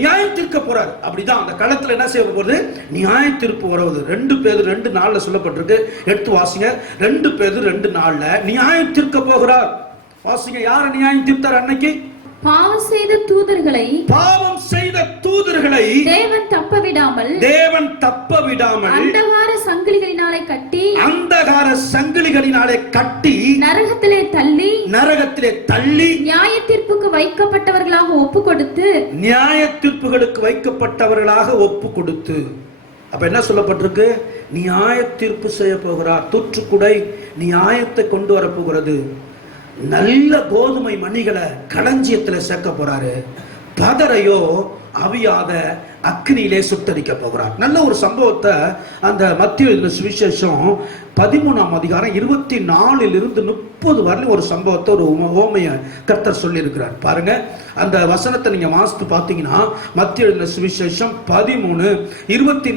நியாயம் தீர்க்க போறார். அப்படிதான் அந்த களத்துல என்ன செய்ய போறது, நியாய தீர்ப்பு வருவது. 2 பேதுரு 2:4 சொல்லப்பட்டிருக்கு, எடுத்து வாசிங்க. 2 பேதுரு 2:4 நியாயம் தீர்க்க போகிறார். வாசிங்க, யார நியாயம் தீர்த்தார் அன்னைக்கு? பாவம் செய்த தூதர்களை தேவன் தப்ப விடாமல் அந்தகார சங்கிலிகளினாலே கட்டி நரகத்திலே தள்ளி நியாய தீர்ப்புக்கு வைக்கப்பட்டவர்களாக ஒப்பு கொடுத்து. அப்ப என்ன சொல்லப்பட்டிருக்கு, நியாய தீர்ப்பு செய்ய போகிறார். தூற்றுக்குடை நியாயத்தை கொண்டு வரப்போகிறது. நல்ல கோதுமை மணிகளை களஞ்சியத்துல சேர்க்க போறாரு, பதரையோ அவியாத அக்னியிலே சுட்டரிக்க போகிறார். நல்ல ஒரு சம்பவத்தை அந்த மத்திய சுவிசேஷம் 13ஆம் அதிகாரம் 24 to 30 வரலும் ஒரு சம்பவத்தை, ஒரு ஓமைய கர்த்தர் சொல்லி இருக்கிறார். பாருங்க, அந்த வசனத்தை நீங்க வாசித்து பார்த்தீங்கன்னா மத்திய சுவிசேஷம் 13:24 to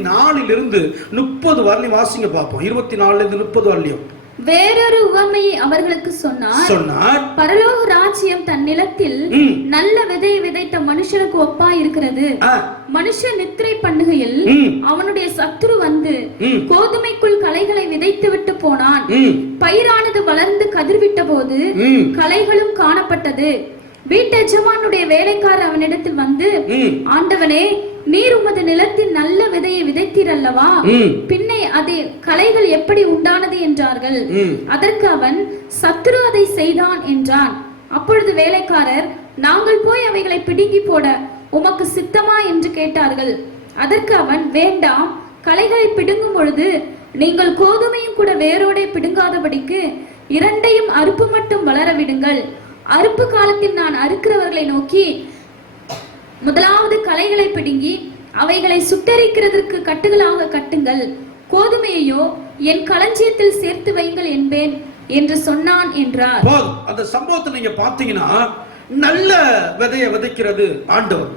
30 வரலையும் வாசிங்க பார்ப்போம். 24 to 30 வரலையும் வேறொரு உவமையை அவர்களுக்கு சொன்னார். பரலோக ராஜ்யம் தன் நிலத்தில் நல்ல விதையை விதைத்த மனுஷனுக்கு ஒப்பா இருக்கிறது. மனுஷன் நித்திரை பண்ணுகையில் அவனுடைய சத்துரு வந்து கோதுமைக்குள் களைகளை விதைத்து விட்டு போனான். பயிரானது வளர்ந்து கதிர்விட்ட போது களைகளும் காணப்பட்டது. வீட்டு எஜமானுடைய வேலைக்காரர் அவனிடத்தில் வந்து, ஆண்டவனே, நீர் உமது நிலத்தில் நல்ல விதையை விதைத்தீர் அல்லவா, பின்னே அது களைகள் எப்படி உண்டானது என்றார்கள். அதற்கு அவன், சத்துரு அதை செய்தான் என்றான். அப்பொழுது வேலைக்காரர், நாங்கள் போய் அவைகளை பிடுங்கி போட உமக்கு சித்தமா என்று கேட்டார்கள். அதற்கு அவன், வேண்டாம், களைகளை பிடுங்கும் பொழுது நீங்கள் கோதுமையும் கூட வேரோடே பிடுங்காதபடிக்கு இரண்டையும் அறுப்பு மட்டும் வளர விடுங்கள். அறுப்பு காலத்தில் நான் அறுக்கிறவர்களை நோக்கி, முதலாவது களைகளை பிடுங்கி அவைகளை சுட்டரிக்கிறதற்கு கட்டுகளாக கட்டுங்கள், கோதுமையையோ என் களஞ்சியத்தில் சேர்த்து வைங்கள் என்பேன் என்று சொன்னான் என்றார். அந்த சம்பவத்தை நீங்க பாத்தீங்கன்னா நல்ல விதையை விதைக்கிறது ஆண்டவர்.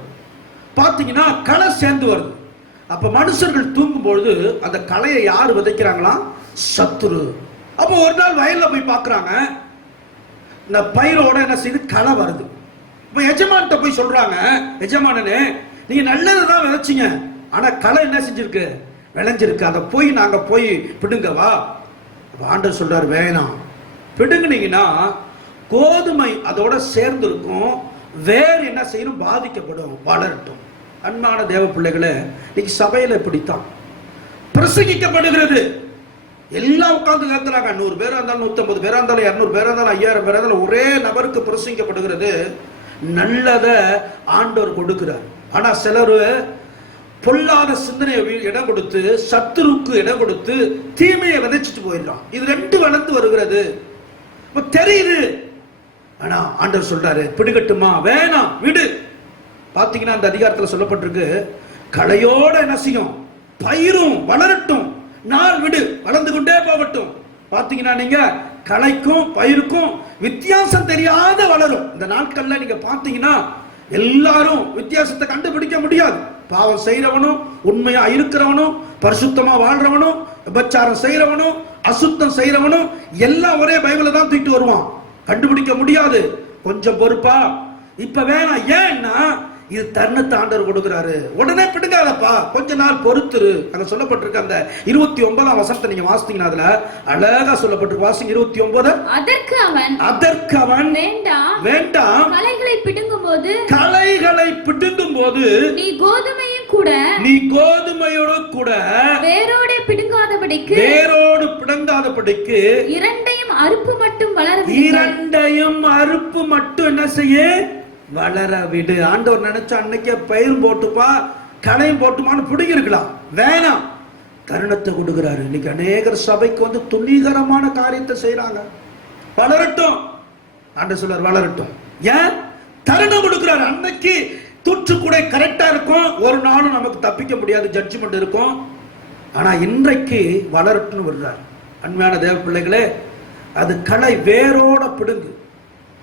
பாத்தீங்கன்னா களை சேர்ந்து வருது. அப்ப மனுஷர்கள் தூங்கும் பொழுது அந்த களையை யாரு விதைக்கிறாங்களா? சத்துரு. அப்ப ஒரு நாள் வயல்ல போய் பாக்குறாங்க, இந்த பயிரோட என்ன செய்து களை வருது. இப்ப எஜமான்கிட்ட போய் சொல்றாங்க, எஜமானனே, நீங்க நல்லதுதான் விதைச்சிங்க, ஆனா களை என்ன செஞ்சிருக்கு? விளைஞ்சிருக்கு. அதை போய் நாங்க போய் பிடுங்கவா? ஆண்டவர் சொல்றாரு, வேணாம், பிடுங்குனீங்கன்னா கோதுமை அதோட சேர்ந்து இருக்கும், வேறு என்ன செய்யணும்? பாதிக்கப்படும், வளரட்டும். அன்பான தேவ பிள்ளைகளே, இன்னைக்கு சபையில இப்படித்தான் பிரசங்கிக்கப்படுகிறது. எல்லாம் உட்கார்ந்து கேட்கிறாங்க. 100 பேரா இருந்தாலும், 150 பேரா இருந்தாலும், 200 பேரா இருந்தாலும், 5000 பேரா இருந்தாலும், ஒரே நபருக்கு பிரசங்கிக்கப்படுகிறது. நல்லத ஆண்டவர் கொடுக்கிறார். ஆனா சிலர் பொல்லாத சிந்தனையை இடம் கொடுத்து, சத்துருக்கு இடம் கொடுத்து தீமையை விதைச்சிட்டு போயிடலாம். இது 2 வளர்ந்து வருகிறது தெரியுது. ஆனா ஆண்டவர் சொல்றாரு, பிடிக்கட்டுமா? வேணாம், விடு. பாத்தீங்கன்னா அந்த அதிகாரத்துல சொல்லப்பட்டிருக்கு, களையோட என்ன செய்யும்? பயிரும் வளரட்டும், நாள் விடு, வளர்ந்து கொண்டே போகட்டும். பாத்தீங்கன்னா நீங்க களைக்கும் பயிருக்கும் வித்தியாசம் தெரியாத வளரும். இந்த நாட்கள்ல நீங்க பாத்தீங்கன்னா எல்லாரும் வித்தியாசத்தை கண்டுபிடிக்க முடியாது. பாவம் செய்யறவனும், உண்மையா இருக்கிறவனும், பரிசுத்தமா வாழ்றவனும், விபச்சாரம் செய்யறவனும், அசுத்தம் செய்யறவனும் எல்லாம் ஒரே பைபிளை தான் தூக்கிட்டு வருவான். கண்டுபிடிக்க முடியாது. கொஞ்சம் பொறுப்பா, இப்ப வேணாம். ஏன்னா இது தருணத்தை ஆண்டவர் கொடுக்கிறாரு. உடனே பிடுங்காதப்பா, கொஞ்ச நாள் பொறுத்துரு. அங்க சொல்லப்பட்டிருக்க அந்த 29ஆம் வசனத்தை நீங்க வாசித்தீங்கன்னா அதுல அழகா சொல்லப்பட்டிருக்கு. வாசிங்க 29. அதற்கு அவன் வேண்டாம், களைகளை பிடுங்கும் போது நீ கோதுமையோடு கூட வேரோடு பிடுங்காதபடிக்கு இரண்டையும் அறுப்பு மட்டும் என்ன செய்ய? வளர விடு. ஆண்டவர் நினைச்சா அன்னைக்கே பயிரும் போட்டுப்பா, களையும் போட்டுமான்னு பிடிங்கி இருக்கலாம். வேணாம், தருணத்தை கொடுக்கிறாரு. இன்னைக்கு அநேகர் சபைக்கு வந்து துணிகரமான காரியத்தை செய்யறாங்க. வளரட்டும், ஆண்டவர் சொல்றார், வளரட்டும். ஏன்? தருணம் கொடுக்கிறாரு. அன்னைக்கு தூற்று கூட கரெக்டா இருக்கும், ஒரு நாளும் நமக்கு தப்பிக்க முடியாது, ஜட்ஜ்மெண்ட் இருக்கும். ஆனா இன்றைக்கு வளரட்டும்னு விடுறார். அன்பான தேவ பிள்ளைகளே, அது களை வேரோட பிடுங்கு.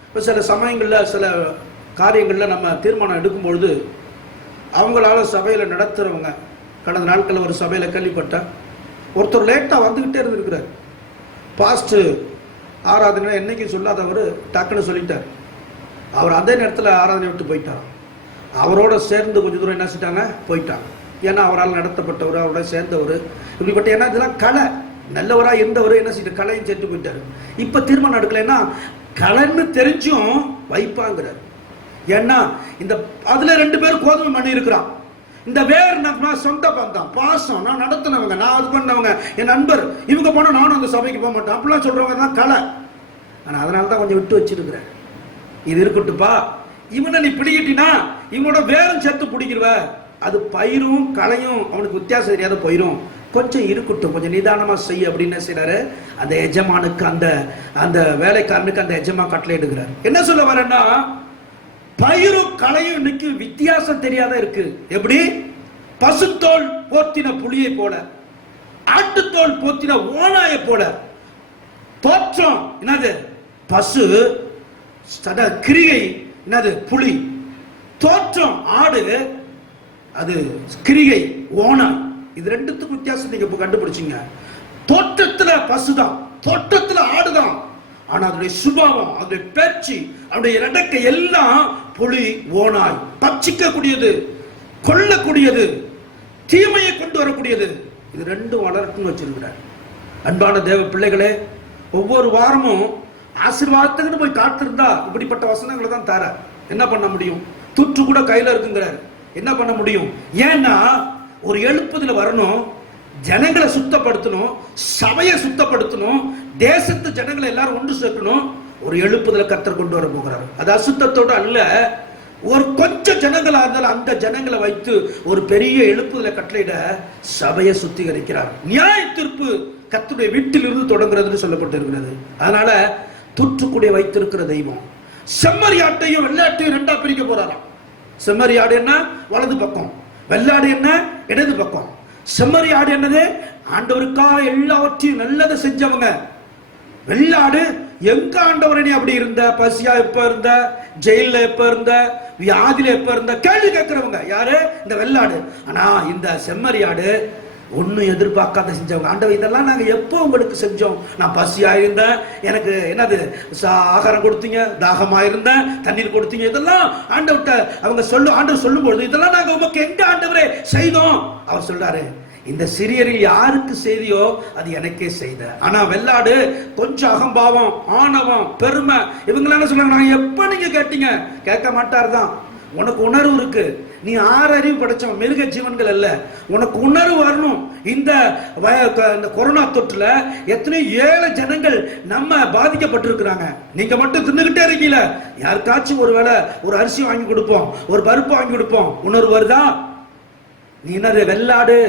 இப்ப சில சமயங்கள்ல சில காரியங்கள்ல நம்ம தீர்மானம் எடுக்கும் பொழுது அவங்களால சபையில நடத்துறவங்க, கடந்த நாட்கள் ஒரு சபையில கேள்விப்பட்டேன், ஒருத்தர் லேட்டா வந்துகிட்டே இருந்திருக்கிறார். பாஸ்ட் ஆராதனை என்னைக்கு சொல்லாதவர் டக்குன்னு சொல்லிட்டார். அவர் அதே நேரத்தில் ஆராதனை விட்டு போயிட்டார். அவரோட சேர்ந்து கொஞ்சம் தூரம் என்ன செஞ்சிட்டாங்க? போயிட்டாங்க. ஏன்னா அவரால் நடத்தப்பட்டவர், அவரோட சேர்ந்தவர், இப்படிப்பட்ட என்ன இதெல்லாம் களை நல்லவரா இருந்தவர் என்ன செய்ய களையும் சேர்த்து போயிட்டாரு. இப்ப தீர்மானம் எடுக்கலன்னா களைன்னு தெரிஞ்சும் வைப்பாங்கிறார். ஏன்னா இந்த அதுல 2 பேர் கோதுமை மணி இருக்கிறான். இந்த வேர் நான் சொந்த பந்தம், பாசம், நான் நடத்தினவங்க, நான் அது பண்ணவங்க, என் நண்பர், இவங்க போனா நானும் அந்த சபைக்கு போக மாட்டேன் அப்படிலாம் சொல்றவங்க தான் களை. ஆனா அதனாலதான் கொஞ்சம் விட்டு வச்சிருக்கிறேன். இது இருக்கட்டுப்பா, இவனை நீ பிடிக்கிட்டினா இவனோட வேரும் சேர்த்து பிடிக்கிறவ, அது பயிரும் களையும் அவனுக்கு வித்தியாசம் தெரியாத போயிரும். கொஞ்சம் இருக்கட்டும், கொஞ்சம் நிதானமா செய்ய அப்படின்னு என்ன செய்யறாரு, அந்த எஜமானுக்கு அந்த வேலைக்காரனுக்கு அந்த எஜமா கட்டளை எடுக்கிறார். என்ன சொல்ல வரேன்னா, பயிரும் களையும் இன்னைக்கு வித்தியாசம் தெரியாத இருக்கு. எப்படி? பசுத்தோல் போத்தின புலியை போல, ஆட்டுத்தோல் போத்தின ஓனாயை போல. தோற்றம் என்னது? பசு. கிரியை என்னது? புலி. தோற்றம் ஆடு, அது கிரியை ஓனாய். இது ரெண்டுத்துக்கும் வித்தியாசம் நீங்க இப்ப கண்டுபிடிச்சீங்க. தோற்றத்துல பசுதான், தோற்றத்துல ஆடுதான், ஆனா அதனுடைய சுபாவம், அதனுடைய பேச்சு, அவனுடைய நடக்கை எல்லாம் புலி ஓனாய். பச்சிக்க கூடியது, கொல்லக்கூடியது, தீமையை கொண்டு வரக்கூடியது. இது ரெண்டும் வளரட்டும் வச்சிருக்கிறார். அன்பான தேவ பிள்ளைகளே, ஒவ்வொரு வாரமும் ஆசீர்வாதத்துக்கு போய் காத்திருந்தா இப்படிப்பட்ட வசனங்களை தான் தர. என்ன பண்ண முடியும்? தூற்று கூட கையில இருக்குங்கிறார். என்ன பண்ண முடியும்? ஏன்னா ஒரு எழுப்புதல வரணும், ஜனங்களை சுத்தப்படுத்தணும், சபையை சுத்தப்படுத்தணும், தேசத்து ஜனங்களை எல்லாரும் ஒன்று சேர்க்கணும். ஒரு எழுப்புதல கர்த்தர் கொண்டு வர போகிறார். அது அசுத்தத்தோடு அல்ல, ஒரு கொஞ்சம் ஜனங்களா இருந்தாலும் அந்த ஜனங்களை வைத்து ஒரு பெரிய எழுப்புதல கட்டளையிட சபையை சுத்திகரிக்கிறார். நியாய தீர்ப்பு கர்த்தருடைய வீட்டில் இருந்து தொடங்குறதுன்னு சொல்லப்பட்டிருக்கிறது. அதனால தூற்றுக்குடிய வைத்திருக்கிற தெய்வம் செம்மறியாட்டையும் வெள்ளாட்டையும் ரெண்டா பிரிக்க போறாராம். செம்மறியாடு என்ன? வலது பக்கம். வெள்ளாடு என்ன? இடது பக்கம். செம்மறியாடு என்னது? ஆண்டவருக்காக எல்லாவற்றையும் நல்லதை செஞ்சவங்க. வெள்ளாடு எங்க ஆண்டவரே நீ அப்படி இருந்த, பசியா எப்ப இருந்த, ஜெயில எப்ப இருந்த, வியாதியில எப்ப இருந்த கேள்வி கேட்கிறவங்க யாரு? இந்த வெள்ளாடு. ஆனா இந்த செம்மறியாடு ஒன்னும் எதிர்பார்க்காத செஞ்சவங்க. ஆண்டவர் இதெல்லாம் நாங்க எப்போ உங்களுக்கு செஞ்சோம்? நான் பசியா இருந்தேன், எனக்கு என்னது ஆகாரம் கொடுத்தீங்க, தாகமா இருந்தேன், தண்ணீர் கொடுத்தீங்க, இதெல்லாம் ஆண்டவர்கிட்ட அவங்க ஆண்டவர் சொல்லும் பொழுது இதெல்லாம் நாங்க உங்களுக்கு எங்க ஆண்டவரே செய்தோம்? அவர் சொல்றாரு, இந்த சிறியரில் யாருக்கு செய்தியோ அது எனக்கே செய்த. ஆனா வெள்ளாடு கொஞ்சம் அகம்பாவம், ஆணவம், பெருமை, இவங்க என்ன சொல்றாங்க, நான் எப்ப நீங்க கேட்டீங்க? கேட்க மாட்டார்தான். உனக்கு உணர்வு இருக்கு, நீ 6 அறிவு படைச்சவன், மிருக ஜீவன்கள் அல்ல. உனக்கு உணர்வு வரணும். இந்த கொரோனா தொற்றுல எத்தனை 7 ஜனங்கள் நம்ம பாதிக்கப்பட்டிருக்கிறாங்க. நீங்க மட்டும் தின்னுகிட்டே இருக்கீங்கள, யாருக்காச்சும் ஒரு வேளை ஒரு அரிசி வாங்கி கொடுப்போம், ஒரு பருப்பு வாங்கி கொடுப்போம், உணர்வு வருதா? நீ என்னது? வெள்ளாடு,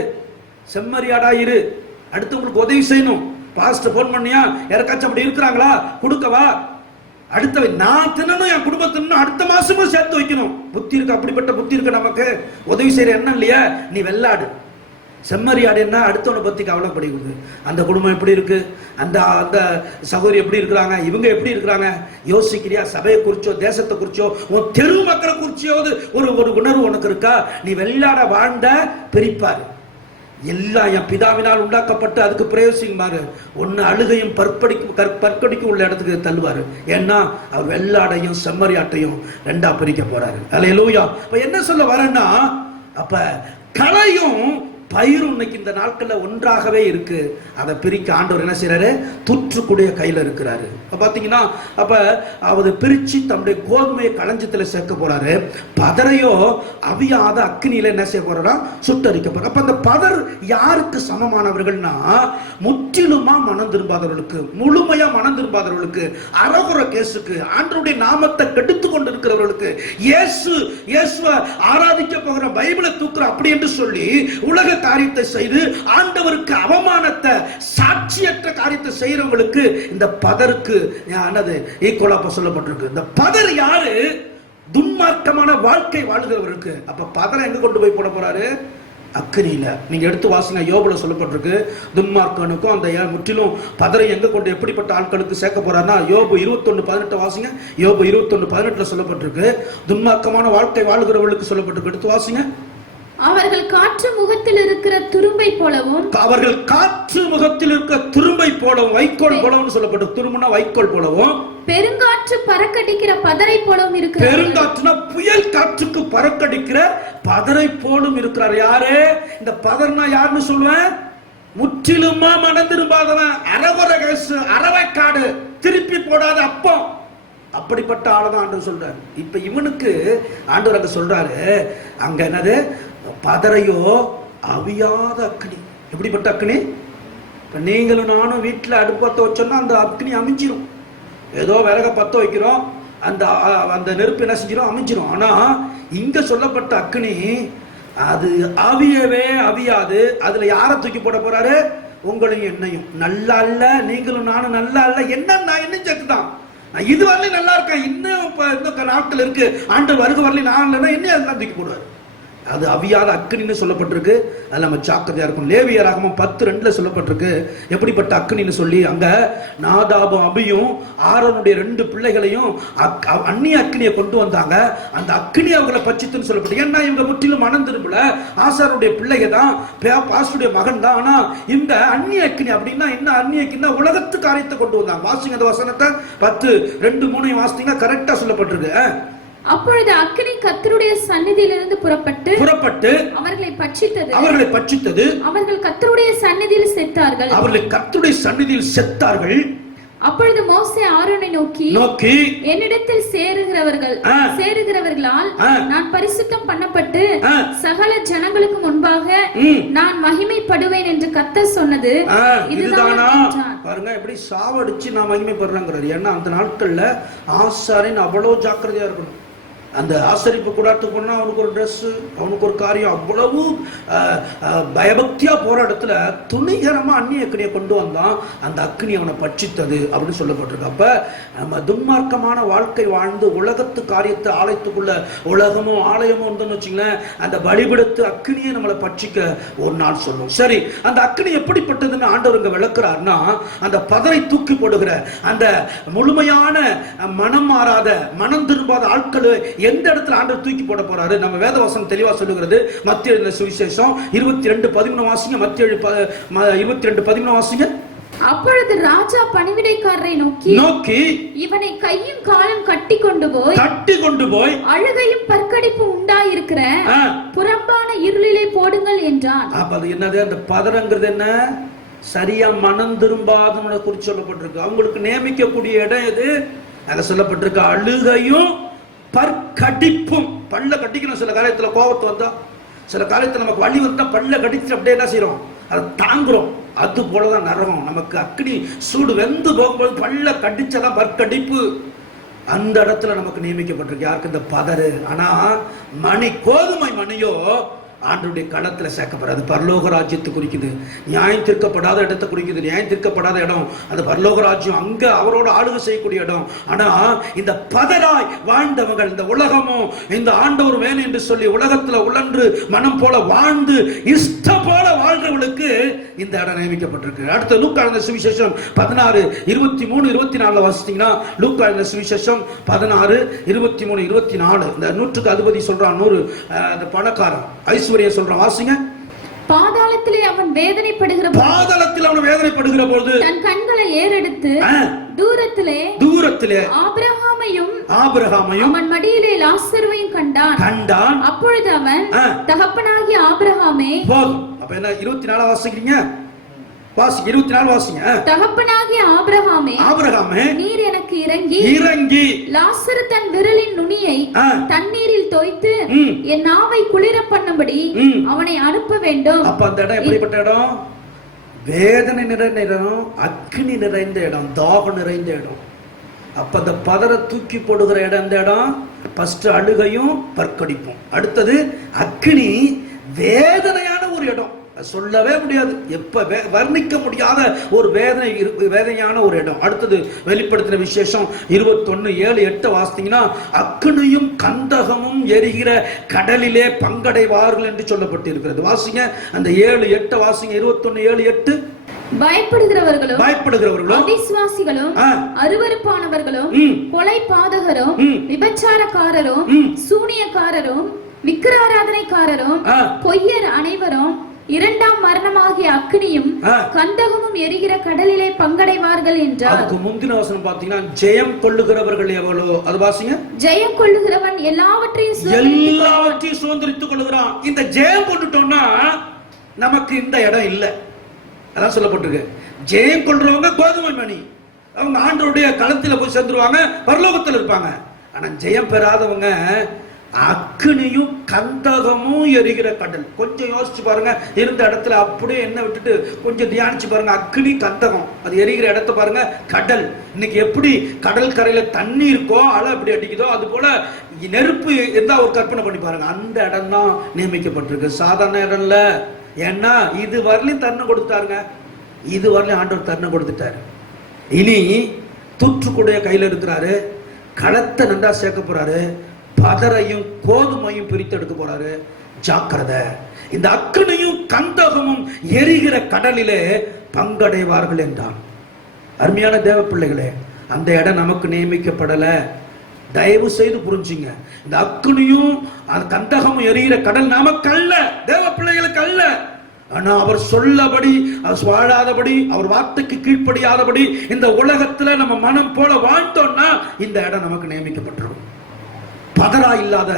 செம்மறியாடா இரு. அடுத்து உங்களுக்கு உதவி செய்யணும். பாஸ்டர் போன் பண்ணியா, யாருக்காச்சும் அப்படி இருக்கிறாங்களா, கொடுக்கவா? அடுத்த நான் தின்னணும், என் குடும்பத்தினும் அடுத்த மாசமும் சேர்த்து வைக்கணும். புத்தி இருக்கு, அப்படிப்பட்ட புத்தி இருக்கு நமக்கு. உதவி செய்யற எண்ணம் இல்லையா? நீ வெள்ளாடு. செம்மறியாடு என்ன? அடுத்தவனை பத்தி கவலைப்படுகிறது. அந்த குடும்பம் எப்படி இருக்கு, அந்த அந்த சகோதரி எப்படி இருக்கிறாங்க, இவங்க எப்படி இருக்கிறாங்க யோசிக்கிறியா? சபையை குறிச்சோ, தேசத்தை குறிச்சோ, உன் தெரு மக்களை குறிச்சியோது ஒரு உணர்வு உனக்கு இருக்கா? நீ வெள்ளாட வாழ்ந்த பிரிப்பாரு. எல்லாம் என் பிதாவினால் உண்டாக்கப்பட்டு அதுக்கு பிரயோசிக்குமாறு ஒன்னு அழுகையும் பற்கடிக்கும் உள்ள இடத்துக்கு தள்ளுவாரு. ஏன்னா அவர் வெள்ளாடையும் செம்மறியாட்டையும் ரெண்டா பிரிக்க போறாரு. அல்லேலூயா. அப்ப என்ன சொல்ல வரேன்னா, அப்ப களையும் பயிரும் இன்னைக்கு இந்த நாட்கள்ல ஒன்றாகவே இருக்கு. அதை பிரிக்க ஆண்டவர் என்ன செய்யறாரு? தூற்றுக்குடைய கையில இருக்கிறாரு. பாத்தீங்கன்னா அப்ப அவர் பிரிச்சு தன்னுடைய கோதுமையை களஞ்சத்துல சேர்க்க போறாரு. பதரையோ அவியாத அக்னியில என்ன செய்ய போறா? சுட்டரிக்க போற. அப்ப அந்த பதர் யாருக்கு சமமானவர்கள்னா, முற்றிலுமா மனம் திரும்பாதவர்களுக்கு, முழுமையா மனம் திரும்பாதவர்களுக்கு, அரகுற கேசுக்கு, ஆண்டவருடைய நாமத்தை கெடுத்து கொண்டு இருக்கிறவர்களுக்கு, இயேசுவை ஆராதிக்க போகிற, பைபிளை தூக்குற அப்படி என்று சொல்லி உலக காரியத்தை செய்து ஆண்டவருக்கு அவமானத்தை, சாட்சியற்ற காரியத்தை செய்யறவங்களுக்கு இந்த பதருக்கு ஈக்குவலா சொல்லப்பட்டிருக்கு. இந்த பதர் யாரு? துன்மார்க்கமான வாழ்க்கை வாழ்கிறவருக்கு. அப்ப பதரை எங்க கொண்டு போய் போட போறாரு? அக்னியில. நீங்க எடுத்து வாசிங்க, யோபுல சொல்லப்பட்டிருக்கு. துன்மார்க்கனுக்கும் அந்த முற்றிலும் பதரை எங்க கொண்டு எப்படிப்பட்ட ஆட்களுக்கு சேர்க்க போறாருன்னா, யோபு 21:18 வாசிங்க. யோபு 21:18 சொல்லப்பட்டிருக்கு. துன்மார்க்கமான வாழ்க்கை வாழ்கிறவர்களுக்கு சொல்லப்பட்டிருக்கு. எடுத்து வாசிங்க. அவர்கள் காற்று முகத்தில் இருக்கிற துரும்பை போலவும், அவர்கள் காற்று முகத்தில் இருக்கிற துரும்பை போலவும், வைக்கோல் போலவும் சொல்லப்பட்டு, துரும்புனா வைக்கோல் போலவும், பெருங்காற்று பறக்கடிக்கிற பதரை போலவும் இருக்கிறார். பெருங்காற்றுனா புயல் காற்றுக்கு பறக்கடிக்கிற பதரை போலும் இருக்கிறார். யாரு? இந்த பதர்னா யாருன்னு சொல்லுவேன்? முற்றிலுமா மனம் திரும்பாதவன், அரவர கேசு, அரவைக்காடு, திருப்பி போடாத அப்பம், அப்படிப்பட்ட ஆளதான் ஆண்டவர் சொல்றாரு. இப்ப இவனுக்கு ஆண்டவர் அங்க சொல்றாரு, அங்க என்னது? பதரையோ அவியாத அக்னி. எப்படிப்பட்ட அக்னி? இப்ப நீங்களும் நானும் வீட்டுல அடுப்பத்த வச்சோம்னா அந்த அக்னி அமைஞ்சிரும். ஏதோ விறக பத்த வைக்கிறோம், அந்த நெருப்பு என்ன செஞ்சிடும்? அமைஞ்சிரும். ஆனா இங்க சொல்லப்பட்ட அக்னி அது அவியவே அவியாது. அதுல யாரை தூக்கி போட போறாரு? உங்களையும் என்னையும். நல்லா இல்ல, நீங்களும் நானும் நல்லா இல்ல, என்ன நான் என்ன சேர்த்துதான், நான் இது வரலையும் நல்லா இருக்கேன், இன்னும் நாட்கள் இருக்கு, ஆண்டு வருக வரலையும் நான் இல்லைன்னா என்ன அதெல்லாம் தூக்கி போடுவாரு. அது அவியாத அக்கினின்னு சொல்லப்பட்டிருக்கு. அது நம்ம ஜாக்கிரதையா இருக்கும். லேவியராகமம் 10:2 சொல்லப்பட்டிருக்கு எப்படிப்பட்ட அக்கினின்னு சொல்லி. அங்க நாதாபும் அபியும் ஆரோனுடைய 2 பிள்ளைகளையும் அந்நிய அக்கினியை கொண்டு வந்தாங்க. அந்த அக்கினி அவங்களை பச்சித்துன்னு சொல்லப்பட்டு. ஏன்னா இவங்க முற்றிலும் மனம் திரும்பல. ஆசாருடைய பிள்ளைங்க தான், பாஸ்டருடைய மகன் தான். ஆனா இந்த அந்நிய அக்கினி அப்படின்னா என்ன? அந்நிய அக்கினி உலகத்து காரியத்தை கொண்டு வந்தாங்க. வாசிங்க அந்த வசனத்தை 10:2-3 வாசித்தீங்கன்னா கரெக்டா சொல்லப்பட்டிருக்கு. அப்பொழுது அக்கினி கர்த்தருடைய சந்நிதியிலிருந்து புறப்பட்டு அவர்களை பட்சித்தது. அவர்கள் கர்த்தருடைய சந்நிதியில் செத்தார்கள். அப்பொழுது மோசே ஆரோனை நோக்கி என்னிடத்தில் சேருகிறவர்களால் நான் பரிசுத்தம் பண்ணப்பட்டு சகல ஜனங்களுக்கு முன்பாக நான் மகிமைப்படுவேன் என்று கர்த்தர் சொன்னது இதுதானா? பாருங்க எப்படி சாவடிச்சு நான் மகிமைப்படுறேங்கிறார். ஏன்னா அந்த நாட்கள்ல ஆசாரியன் அவ்வளவு ஜாக்கிரதையா இருக்கணும். அந்த ஆசரிப்பு கூடாரத்துக்கு போனா அவனுக்கு ஒரு ட்ரெஸ், அவனுக்கு ஒரு காரியம், அவ்வளவு பயபக்தியா போற இடத்துல துணிகரமா அந்நிய அக்கினியை கொண்டு வந்தான். அந்த அக்கினி அவனை பட்சித்தது அப்படின்னு சொல்லப்பட்டிருக்கு. அப்ப நம்ம துன்மார்க்கமான வாழ்க்கை வாழ்ந்து உலகத்து காரியத்தை ஆலயத்துக்குள்ள உலகமும் ஆலயமும் இருந்தோம்னு வச்சுங்களேன், அந்த பலிபீடத்து அக்கினியை நம்மளை பட்சிக்க ஒரு நாள் சொல்லும். சரி, அந்த அக்கினி எப்படிப்பட்டதுன்னு ஆண்டவர் இங்க விளக்குறாருன்னா, அந்த பதரை தூக்கி போடுகிற அந்த முழுமையான மனம் மாறாத மனம் திரும்பாத ஆட்கள் எந்த இடத்துல ஆண்டவர் தூக்கி போட போறாரு? நம்ம வேதவசனம் தெளிவா சொல்லுகிறது. மத்திய சுவிசேஷம் 22:13 வாசிங்க. மத்திய 22:13 வாசிங்க. அப்பொழுது ராஜா பணிவிடைக்காரரை நோக்கி இவனை கையும் காலும் கட்டி கொண்டு போய் அழுகையும் பற்கடிப்பும் உண்டாயிருக்கிற புறம்பான இருளிலே போடுங்கள் என்றான். அப்ப அது என்னது? அந்த பதறங்கிறது என்ன? சரியா மனம் திரும்பாதவங்களை குறித்து சொல்லப்பட்டிருக்கு. அவங்களுக்கு நியமிக்கக்கூடிய இடம் எது? அங்க சொல்லப்பட்டிருக்கு அழுகையும் பற்கடிப்பும். பல்ல கடிக்கணும். சில காரியத்துல கோபத்தை வந்தா, சில காரியத்துல நமக்கு வலி வந்தா பல்ல கடிச்சு அப்படியே என்ன செய்யறோம்? அதை தாங்குறோம். அது போலதான் நரகம். நமக்கு அக்கினி சூடு வெந்து போகும்போது பல்ல கடிச்சதான் பற்கடிப்பு. அந்த இடத்துல நமக்கு நியமிக்கப்பட்டிருக்கு. யாருக்கு? இந்த பதறு. ஆனா கோதுமை மணியோ ஆண்டவருடைய களத்துல சேர்க்கப்படுறது பரலோக ராஜ்யத்தை குறிக்குது. நியாயம் தீர்க்கப்படாத இடத்தை குறிக்குது. நியாயம் தீர்க்கப்படாத இடம் அந்த பரலோக ராஜ்யம். அங்க அவரோட ஆளுகை செய்யக்கூடிய இடம். ஆனா இந்த பதராய் வாழ்ந்தவர்கள், இந்த உலகமும் இந்த ஆண்டவர் வேணும் என்று சொல்லி உலகத்துல உழன்று மனம் போல வாழ்ந்து இஷ்டம் போல வாழ்றவர்களுக்கு இந்த இடம் நியமிக்கப்பட்டிருக்கு. அடுத்த லூக்கா எழுதின சுவிசேஷம் 16:23-24 வாசித்தீங்கன்னா, லூக்கா எழுதின சுவிசேஷம் 16:23-24 இந்த 100க்கு அதிபதி சொல்றான். 100 அந்த பணக்காரன் ஐஸ்வர்யா சொல்றான். வாசிங்க. பாதாளத்திலே அவன் வேதனைப்படுகிற போது தன் கண்களை ஏறெடுத்து தூரத்திலே ஆபிரகாமையும் அவன் மடியிலே லாசருவையும் கண்டான். அப்பொழுது அவன் தகப்பனாகிய ஆபிரகாமே. போதும். அப்ப என்ன 24 வாசிக்கிறீங்க? வாசிங்க 24 வாசிங்க. தகப்பனாகிய ஆபிரகாமே நீர் எனக்கு இறங்கி லாசரு தன் விரலின் நுனியை தண்ணீரில் தோய்த்து என் நாவை குளிர பண்ணும்படி அவனை அனுப்ப வேண்டும். அப்ப அந்த இடம் எப்படிப்பட்ட இடம்? வேதனை நிறைந்த இடம், அக்கினி நிறைந்த இடம், தாகம் நிறைந்த இடம். அப்ப அந்த பதரை தூக்கி போடுகிற இடம் இந்த இடம். ஃபர்ஸ்ட் அழுகையும் பற்கடிப்பும், அடுத்தது அக்கினி, வேதனையான ஒரு இடம். சொல்லவே முடியாது, எப்ப வர்ணிக்க முடியாத ஒரு வேதனையான ஒரு இடம். அடுத்தது வெளிப்படுத்தின விசேஷம் 21:7-8 வாசித்தீங்கன்னா, அக்கினியும் கந்தகமும் எரிகிற கடலிலே பங்கடைவார்கள் என்று சொல்லப்பட்டிருக்கிறது. வாசிங்க அந்த 7-8 வாசிங்க. 21:7-8. பயப்படுகிறவர்களும் அவிசுவாசிகளும் அருவருப்பானவர்களும் கொலை பாதகரும் விபச்சாரக்காரரும் சூனியக்காரரும் விக்கிராராதனைக்காரரும் பொய்யர் அனைவரும் இரண்டாம் மரணமாகிய அக்கினியும் கந்தகமும் எரிகிற கடலிலே பங்கடைவார்கள் என்றார். அதுக்கு முந்தின வசனம் பாத்தீங்கன்னா, ஜெயம் கொள்ளுகிறவர்கள் எவ்வளோ, அது வாசிங்க. ஜெயம் கொள்ளுகிறவன் எல்லாவற்றையும் சுதந்திரித்துக் கொள்ளுகிறான். இந்த ஜெயம் கொண்டுட்டோம்னா நமக்கு இந்த இடம் இல்லை. அதான் சொல்லப்பட்டிருக்கு. ஜெயம் கொள்றவங்க கோதுமை மணி, அவங்க ஆண்டவருடைய களத்துல போய் சேர்ந்துருவாங்க, பரலோகத்தில் இருப்பாங்க. ஆனா ஜெயம் பெறாதவங்க அக்னியும் கந்தகமும் எரிகிற கடல். கொஞ்சம் யோசிச்சு பாருங்க, இருந்த இடத்துல அப்படியே என்ன விட்டுட்டு கொஞ்சம் தியானிச்சு பாருங்க. அக்னி கந்தகம் அது எரிகிற இடத்த பாருங்க, கடல். இன்னைக்கு எப்படி கடல் கரையில தண்ணி இருக்கோ, அலை அப்படி அடிக்குதோ, அது போல நெருப்பு இருந்தா ஒரு கற்பனை பண்ணி பாருங்க. அந்த இடம் தான் நியமிக்கப்பட்டிருக்கு, சாதாரண இடம் இல்ல. ஏன்னா இது வரலையும் தருணம் கொடுத்தாருங்க, இது வரலையும் ஆண்டவர் தருணம் கொடுத்துட்டாரு. இனி தூற்றுக்குடைய கையில இருக்கிறாரு, களத்தை நன்றா சேர்க்க போறாரு, பதரையும் கோதுமையும் பிரித்தெடுக்க போறாரு. ஜாக்கிரதை, இந்த அக்னியும் கந்தகமும் எரிகிற கடலிலே பங்கடைவார்கள் என்றான். அருமையான தேவ பிள்ளைகளே, அந்த இடம் நமக்கு நியமிக்கப்படல. தயவு செய்து புரிஞ்சுங்க, இந்த அக்னியும் கந்தகமும் எரிகிற கடல் நமக்கு அல்ல, தேவ பிள்ளைகளுக்கு அல்ல. ஆனா அவர் சொல்லபடி, அவர் வாழாதபடி, அவர் வார்த்தைக்கு கீழ்ப்படியாதபடி இந்த உலகத்துல நம்ம மனம் போல வாழ்ந்தோம்னா இந்த இடம் நமக்கு நியமிக்கப்பட்டிருக்கும். பதரா இல்லாத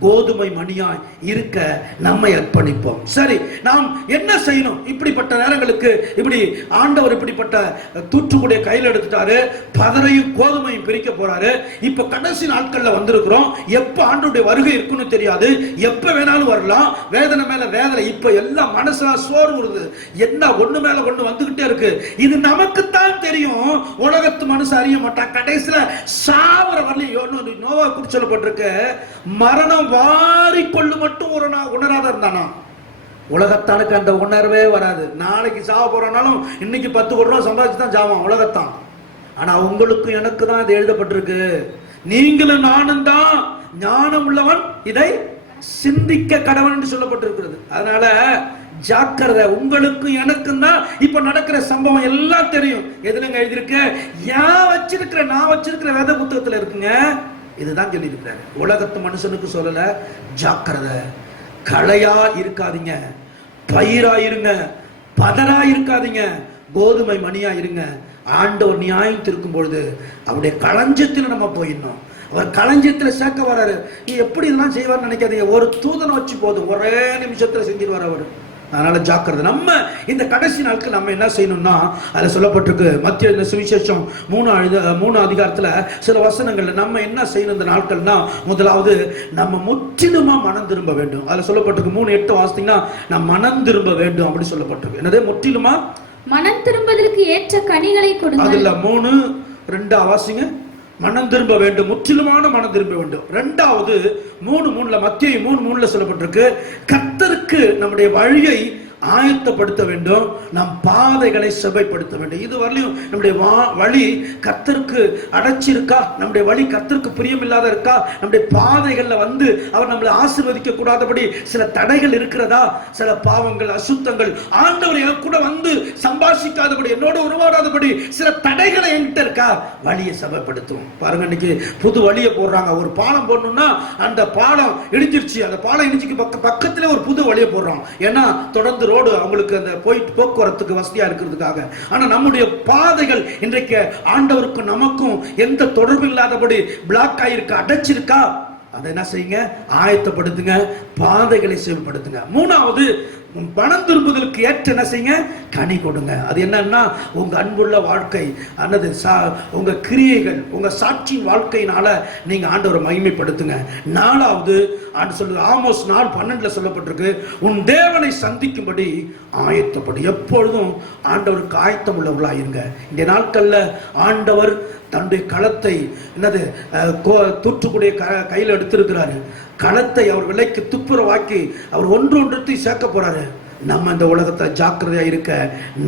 கோதுமை மணியாய் இருக்க நம்மை அர்ப்பணிப்போம். சரி, நாம் என்ன செய்யணும்? இப்படிப்பட்ட நேரங்களுக்கு இப்படி ஆண்டவர் இப்படிப்பட்ட தூற்றுக்குடைய கையில் எடுத்துட்டாரு, பதரையும் கோதுமையும் பிரிக்க போறாரு. இப்ப கடைசி நாட்கள்ல வந்திருக்கிறோம். எப்ப ஆண்டவருடைய வருகை இருக்குன்னு தெரியாது, எப்ப வேணாலும் வரலாம். வேதனை மேல வேதனை, இப்ப எல்லாம் மனசுல சோறு வருது, என்ன ஒண்ணு மேல ஒண்ணு வந்துகிட்டே இருக்கு. இது நமக்குத்தான் தெரியும், உலகத்து மனுஷன் அறிய மாட்டான். கடைசியில சாவர வரலையும் நோவா குறிச்சு சொல்லப்பட்டிருக்கு, மரணம் வாரிக்கொள்ளு மட்டும் ஒரு உணராத இருந்தானா, உலகத்தானுக்கு அந்த உணர்வே வராது. நாளைக்கு சாவ போறனாலும் இன்னைக்கு 10 கோடி ரூபாய் சம்பாதிச்சு தான் சாவான் உலகத்தான். ஆனா உங்களுக்கு எனக்கு தான் இது எழுதப்பட்டிருக்கு, நீங்களும் நானும் தான் ஞானம் உள்ளவன் இதை சிந்திக்க கடவன் என்று சொல்லப்பட்டிருக்கிறது. அதனால ஜாக்கிரதை, உங்களுக்கு எனக்கும் தான் இப்ப நடக்கிற சம்பவம் எல்லாம் தெரியும். எதுலங்க எழுதியிருக்கு? நான் வச்சிருக்கிற வேத புத்தகத்துல இருக்குங்க, இதுதான் சொல்லி இருக்கிறாரு. உலகத்து மனுஷனுக்கு சொல்லல. ஜாக்கிரதை, களையா இருக்காதீங்க, பயிரா இருங்க, பதரா இருக்காதீங்க, கோதுமை மணியா இருங்க. ஆண்டவர் நியாயம் திருக்கும் பொழுது அவருடைய களஞ்சத்தில் நம்ம போயிடணும். அவர் களஞ்சியத்துல சேர்க்க வராரு. எப்படி இதெல்லாம் செய்வார்னு நினைக்காதீங்க, ஒரு தூதனை வச்சு போதும், ஒரே நிமிஷத்துல செஞ்சிருவார் அவர். அதனால ஜாக்கிரதை. நம்ம இந்த கடைசி நாட்கள் நம்ம என்ன செய்யணும்னா, அதுல சொல்லப்பட்டிருக்கு மத்திய சுவிசேஷம் 3 அதிகாரத்துல சில வசனங்கள்ல நம்ம என்ன செய்யணும் இந்த நாட்கள்னா, முதலாவது நம்ம முற்றிலுமா மனம் திரும்ப வேண்டும். அதுல சொல்லப்பட்டிருக்கு 3:8 வாசித்தீங்கன்னா, நான் மனம் திரும்ப வேண்டும் அப்படி சொல்லப்பட்டிருக்கு. என்னது? முற்றிலுமா மனம் திரும்புவதற்கு ஏற்ற கனிகளை கொடுங்க. அதுல 3:2 வாசிங்க. மனம் திரும்ப வேண்டும், முற்றிலுமான மனம் திரும்ப வேண்டும். இரண்டாவது 3:3 மத்திய 3:3 சொல்லப்பட்டிருக்கு, கர்த்தருக்கு நம்முடைய வழியை ஆயத்தப்படுத்த வேண்டும், நம் பாதைகளை செவ்வைப்படுத்த வேண்டும். இது வரலையும் நம்முடைய வழி கர்த்தருக்கு அடைச்சிருக்கா, நம்முடைய வழி கர்த்தருக்கு பிரியமில்லாத இருக்கா, நம்முடைய பாதைகள்ல வந்து அவர் நம்மளை ஆசீர்வதிக்க கூடாதபடி சில தடைகள் இருக்கிறதா, சில பாவங்கள் அசுத்தங்கள் ஆண்டவர் என் கூட வந்து சம்பாஷிக்காதபடி, என்னோட உருவாடாதபடி சில தடைகளை என்கிட்ட இருக்கா, வழியை செவ்வைப்படுத்தும். பாருங்க, இன்னைக்கு புது வழியை போடுறாங்க. ஒரு பாலம் போடணும்னா அந்த பாலம் இடிஞ்சிருச்சு, அந்த பாலம் இடிஞ்சுக்கு பக்கத்திலே ஒரு புது வழியை போடுறோம். ஏன்னா தொடர்ந்து ரோடு அவங்களுக்கு அந்த போக்குவரத்துக்கு வசதியா இருக்கிறதுக்காக. ஆனா நம்முடைய பாதைகள் இன்றைக்கு ஆண்டவருக்கு நமக்கும் எந்த தொடர்பு இல்லாதபடி பிளாக் ஆயிருக்கா, அடைச்சிருக்கா, அதை என்ன செய்யுங்க? ஆயத்தப்படுத்துங்க, பாதைகளை செயல்படுத்துங்க. மூணாவது, பணம் திரும்புதலுக்கு ஏற்ற என்ன செய்யுங்க? கனி கொடுங்க. அது என்னன்னா, உங்க அன்புள்ள வாழ்க்கை அல்லது உங்க கிரியைகள், உங்க சாட்சியின் வாழ்க்கையினால நீங்க ஆண்டவரை மகிமைப்படுத்துங்க. நாலாவது, ஆண்டு சொல்லுது ஆமோஸ் 4:12 சொல்லப்பட்டிருக்கு, உன் தேவனை சந்திக்கும்படி ஆயத்தப்படு. எப்பொழுதும் ஆண்டவருக்கு ஆயத்தம் உள்ளவர்களாயிருங்க. இந்த நாட்கள்ல ஆண்டவர் தன்னுடைய களத்தை என்னது தூற்றுக்குடைய கையில் எடுத்திருக்கிறாரு. களத்தை அவர் விலைக்கு துப்புரவாக்கி அவர் ஒன்றொன்றத்தையும் சேர்க்க போறாரு. நம்ம இந்த உலகத்தை ஜாக்கிரதையா இருக்க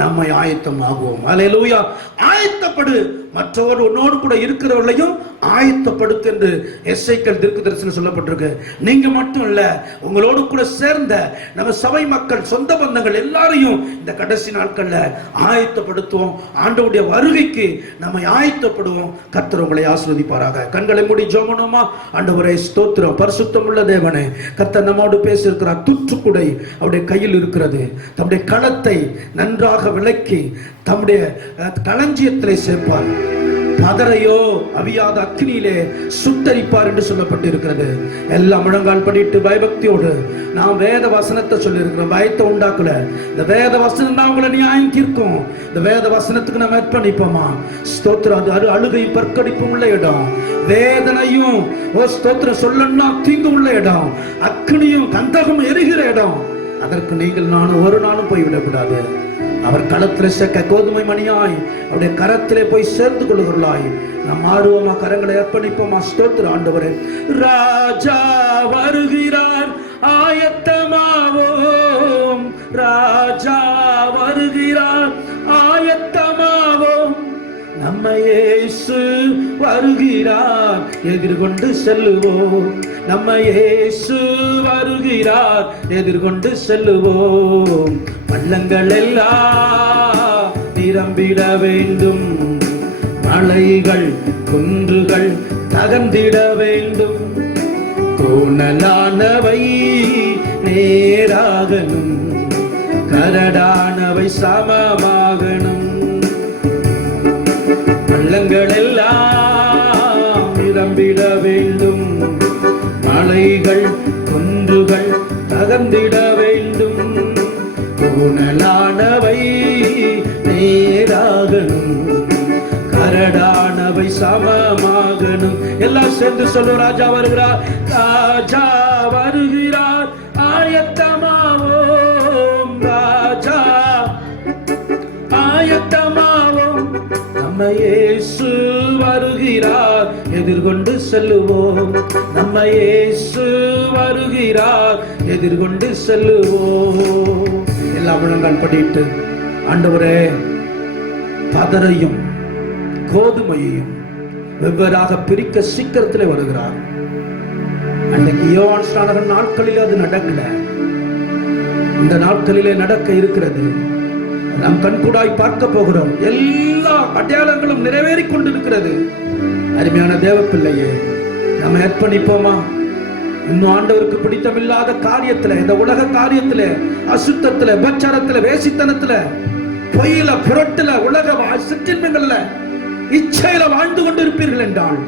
நம்ம ஆயத்தம் ஆகுவோம். அல்லேலூயா. ஆயத்தப்படு, மற்றவர் உன்னோடு கூட இருக்கிறவர்களையும் ஆயத்தப்படுத்து என்று எசேக்கியேல் தீர்க்கதரிசனம் சொல்லப்பட்டிருக்கு. நீங்க மட்டும் இல்ல, உங்களோடு கூட சேர்ந்த நம்ம சபை மக்கள், சொந்த பந்தங்கள் எல்லாரையும் இந்த கடைசி நாட்கள்ல ஆயத்தப்படுத்துவோம். ஆண்டவருடைய வருகைக்கு நம்ம ஆயத்தப்படுவோம். கர்த்தர் உங்களை ஆசீர்வதிப்பாராக. கண்களை மூடி ஜெபம் பண்ணுவோமா? ஆண்டவரே ஸ்தோத்திரம், பரிசுத்தம் உள்ள தேவனே, கர்த்தர் நம்மோடு பேசியிருக்கிறார். தூற்றுக்குடை அவருடைய கையில் இருக்கிறது. தம்முடைய களத்தை நன்றாக விளக்கி தம்முடைய களஞ்சியத்திலே சேர்ப்பார். பதரையோ அவியாத அக்கினியிலே சுட்டரிப்பார் என்று சொல்லப்பட்டிருக்கிறது. எல்லாம் முழங்கால் படிட்டு பயபக்தியோடு நாம் வேத வசனத்தை சொல்லி இருக்கிறோம். பயத்தை உண்டாக்கல. இந்த வேத வசனம் தான் உங்களை நியாயம் தீர்க்கும். இந்த வேத வசனத்துக்கு நம்ம அர்ப்பணிப்போமா? ஸ்தோத்திரம். அது அழுகையும் பற்கடிப்பும் உள்ள இடம், வேதனையும் ஸ்தோத்திரம் சொல்லணும்னா தீங்கு உள்ள இடம், அக்கினியும் கந்தகம் எரிகிற இடம். அதற்கு நீங்கள் நானும் ஒரு நாளும் போய்விடக்கூடாது. அவர் களத்திலே செக்க கோதுமை மணியாய் அவருடைய கரத்திலே போய் சேர்ந்து கொள்ளுகிறாய். நாம் ஆர்வமா கரங்களை அர்ப்பணிப்போமா? ஸ்தோத்திரம் ஆண்டவரே. ராஜா வருகிறார், ஆயத்தமாவோம். ராஜா வருகிறார், ஆயத்தமாவோம். நம்ம இயேசு வருகிறார், எதிர்கொண்டு செல்லுவோம். நம்ம இயேசு வருகிறார், எதிர்கொண்டு செல்லுவோம். பள்ளங்கள் எல்லாம் நிரம்பிட வேண்டும், மலைகள் குன்றுகள் தகர்ந்திட வேண்டும். கோணலானவை நேராகணும், கரடானவை சமமாகணும். பள்ளங்கள் எல்லாம் நிரம்பிட வேண்டும், மலைகள் குன்றுகள் தகர்ந்திட வேண்டும். கோணலானவை நேராகணும், கரடானவை சமமாகணும். எல்லாம் சேர்ந்து சொல்லும். ராஜா வருகிறார், ராஜா வருகிறார், ஆயத்தமாவோம். ராஜா ஆயத்தமாவோம். நம்ம இயேசு வருகிறார், எதிர்கொண்டு செல்லுவோம். நம்ம இயேசு வருகிறார், எதிர்கொண்டு செல்லுவோம். எல்லாம் முழங்கால் படிட்டு, ஆண்டவரே, பதரையும் கோதுமையையும் வெவ்வேறாக பிரிக்க சீக்கிரத்திலே வருகிறார். அன்னைக்கு யோவான் ஸ்நானகன் நாட்களில் அது நடக்கல, இந்த நாட்களிலே நடக்க இருக்கிறது. நாம் கண்கூடாய் பார்க்க போகிறோம். எல்லா அடையாளங்களும் நிறைவேறிக் கொண்டிருக்கிறது. அருமையான தேவ பிள்ளையே, நம்ம அர்ப்பணிப்போமா? இன்னும் ஆண்டவருக்கு பிடித்தமில்லாத காரியத்துல, இந்த உலக காரியத்துல, அசுத்தத்துல, பச்சாரத்துல, வேசித்தனத்துல, பொய்யில, புரட்டுல, உலக சிற்றின்பங்கள்ல, இச்சையில வாழ்ந்து கொண்டிருப்பீர்கள் என்றால்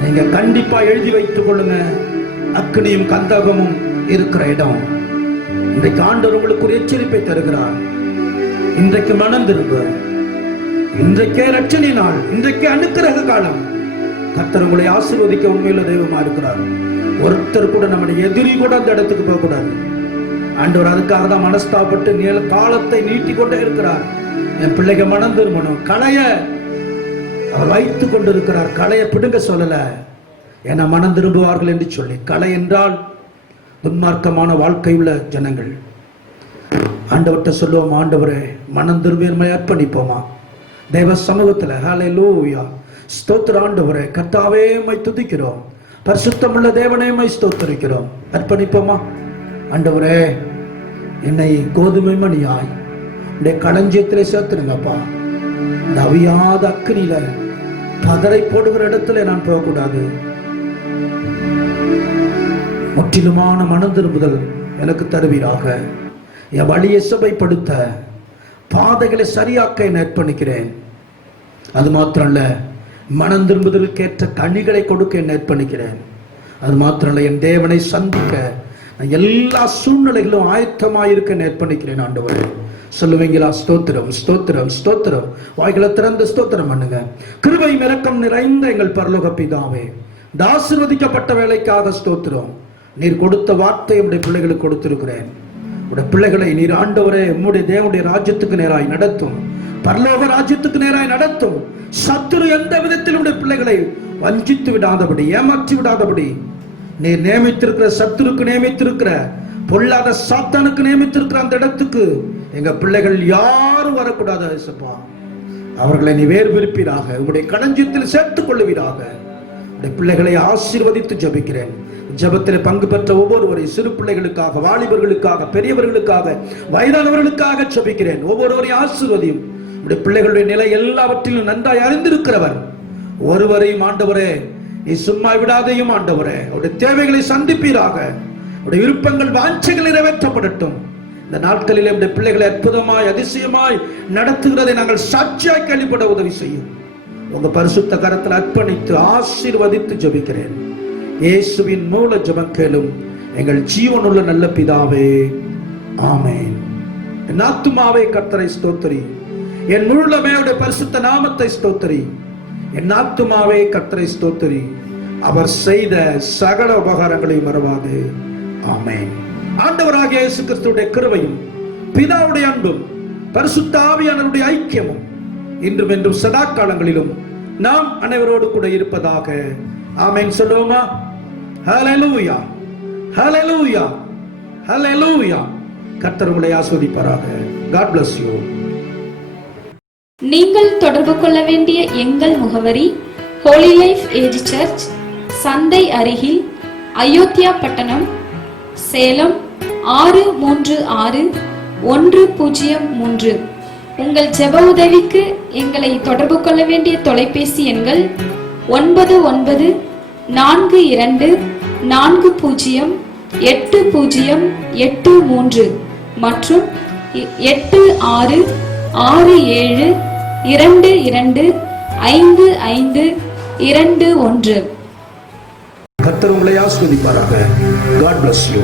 நீங்க கண்டிப்பா எழுதி வைத்துக் கொள்ளுங்க. அக்னியும் கந்தகமும் இருக்கிற இடம். இன்றைக்கு ஆண்டவர் உங்களுக்கு ஒரு எச்சரிப்பை தருகிறார். இன்றைக்கு மனம் திரும்ப, இன்றைக்கே ரட்சணை நாள், இன்றைக்கே அனுக்கிரக காலம். கர்த்தர் உங்களை ஆசீர்வதிக்க உண்மையில தெய்வமா இருக்கிறார். ஒருத்தர் கூட நம்முடைய எதிரி கூட அந்த இடத்துக்கு போக கூடாது. ஆண்டவர் அதுக்காக தான் மனஸ்தாபப்பட்டு காலத்தை நீட்டி கொண்டே இருக்கிறார். என் பிள்ளைங்க மனம் திரும்பணும். களைய அவர் வைத்துக் கொண்டிருக்கிறார். களைய பிடுங்க சொல்லல, என மனம் திரும்புவார்கள் என்று சொல்லி. களை என்றால் துன்மார்க்கமான வாழ்க்கையுள்ள ஜனங்கள். ஆண்டவர்கிட்ட சொல்லுவோம், ஆண்டவரே மனம் திரும்பி அர்ப்பணிப்போமா தேவ சமூகத்துல? ஹல்லேலூயா, ஸ்தோத்திரம் ஆண்டவரே. கர்த்தாவே மை துதிக்கிறோம். பரிசுத்தமுள்ள தேவனே மை ஸ்தோத்திரிக்கிறோம். அர்ப்பணிப்போமா? ஆண்டவரே, என்னை கோதுமை மணியாய் உடைய களஞ்சியத்திலே சேர்த்துருங்கப்பா. இந்த அவியாத அக்கினியில பதரை போடுகிற இடத்துல நான் போகக்கூடாது. முற்றிலுமான மனம் திரும்புதல் எனக்கு தருவீராக. என் வழியை சபைப்படுத்த, பாதைகளை சரியாக்க என்னை அர்ப்பணிக்கிறேன். அது மாத்திரமல்ல, மனம் திரும்புதலுக்கேற்ற கனிகளை கொடுக்க என்னை அர்ப்பணிக்கிறேன். அது மாத்திரமல்ல, என் தேவனை சந்திக்க எல்லா சூழ்நிலைகளும் ஆயத்தமாயிருக்க அர்ப்பணிக்கிறேன். ஆண்டவரே சொல்லுவீங்களா? ஸ்தோத்திரம், ஸ்தோத்திரம், ஸ்தோத்திரம். வாய்களை திறந்து ஸ்தோத்திரம் பண்ணுங்க. கிருபை இரக்கம் நிறைந்த எங்கள் பரலோக பிதாவே, இந்த ஆசீர்வதிக்கப்பட்ட வேலைக்காக ஸ்தோத்திரம். நீர் கொடுத்த வார்த்தை உடைய பிள்ளைகளுக்கு கொடுத்திருக்கிறேன். உடைய பிள்ளைகளை நீர் ஆண்டவரே உம்முடைய தேவனுடைய ராஜ்யத்துக்கு நேராய் நடத்தும், பரலோக ராஜ்யத்துக்கு நேராய் நடத்தும். சத்துரு எந்த விதத்தில் உடைய பிள்ளைகளை வஞ்சித்து விடாதபடி, ஏமாற்றி விடாதபடி நீர் நியமித்திருக்கிற, சத்துருக்கு நியமித்திருக்கிற, பொல்லாத சாத்தானுக்கு நியமித்திருக்கிற அந்த இடத்துக்கு எங்க பிள்ளைகள் யாரும் வரக்கூடாது. இயேசுப்பா, அவர்களை நீ வேறு விருப்பீராக, உங்களுடைய களஞ்சியத்தில் சேர்த்துக் கொள்ளுவீராக. உடைய பிள்ளைகளை ஆசீர்வதித்து ஜெபிக்கிறேன். ஜெபத்தில் பங்கு பெற்ற ஒவ்வொருவரை, சிறு பிள்ளைகளுக்காக, வாலிபர்களுக்காக, பெரியவர்களுக்காக, வயதானவர்களுக்காக ஜெபிக்கிறேன். ஒவ்வொருவரையும் ஆசீர்வதியும். உடைய பிள்ளைகளுடைய நிலை எல்லாவற்றிலும் நன்றாய் அறிந்திருக்கிறவர். ஒருவரையும் ஆண்டவரே நீ சும்மா விடாதையும் ஆண்டவரே, அவருடைய தேவைகளை சந்திப்பீராக. அவருடைய விருப்பங்கள், வாஞ்சைகள் நிறைவேற்றப்படட்டும். இந்த நாட்களில் நம்முடைய பிள்ளைகளை அற்புதமாய், அதிசயமாய் நடத்துகிறதை நாங்கள் சாட்சியாய் கேள்விப்பட உதவி செய்யும். உங்க பரிசுத்த கரத்தில் அர்ப்பணித்து ஆசீர்வதித்து ஜெபிக்கிறேன். இயேசுவின் மூல ஜெபம் கேளும் எங்கள் ஜீவனுள்ள நல்ல பிதாவே, ஆமென். என் ஆத்துமாவே கர்த்தரை ஸ்தோத்திரி, என் முழுமே அவருடைய பரிசுத்த நாமத்தை ஸ்தோத்திரி. என் ஆத்துமாவே கர்த்தரை ஸ்தோத்திரி, அவர் செய்த சகல உபகாரங்களையும் மறவாது. ஆமென். ஆண்டவராகிய இயேசு கிறிஸ்துவுடைய கிருபையும் பிதாவுடைய அன்பும் பரிசுத்த ஆவியானவருடைய ஐக்கியமும் இன்றும் என்றும் சதா காலங்களிலும் நாம் அனைவரோடு கூட இருப்பதாக. ஆமென். சொல்லுவோமா? ஹல்லேலூயா, ஹல்லேலூயா, ஹல்லேலூயா. கர்த்தர் உங்களை ஆசீர்வதிப்பாராக. God bless you. நீங்கள் தொடர்பு கொள்ள வேண்டிய எங்கள் முகவரி ஹோலி லைஃப் ஏஜ் சர்ச், சந்தை அருகில், அயோத்தியா பட்டணம், சேலம் 636103. உங்கள் ஜெப உதவிக்கு எங்களை தொடர்பு கொள்ள வேண்டிய தொலைபேசி எண்கள் 9942408083 மற்றும் 8667225521. கர்த்தர் உங்களை ஆசீர்வதிப்பாராக. God bless you.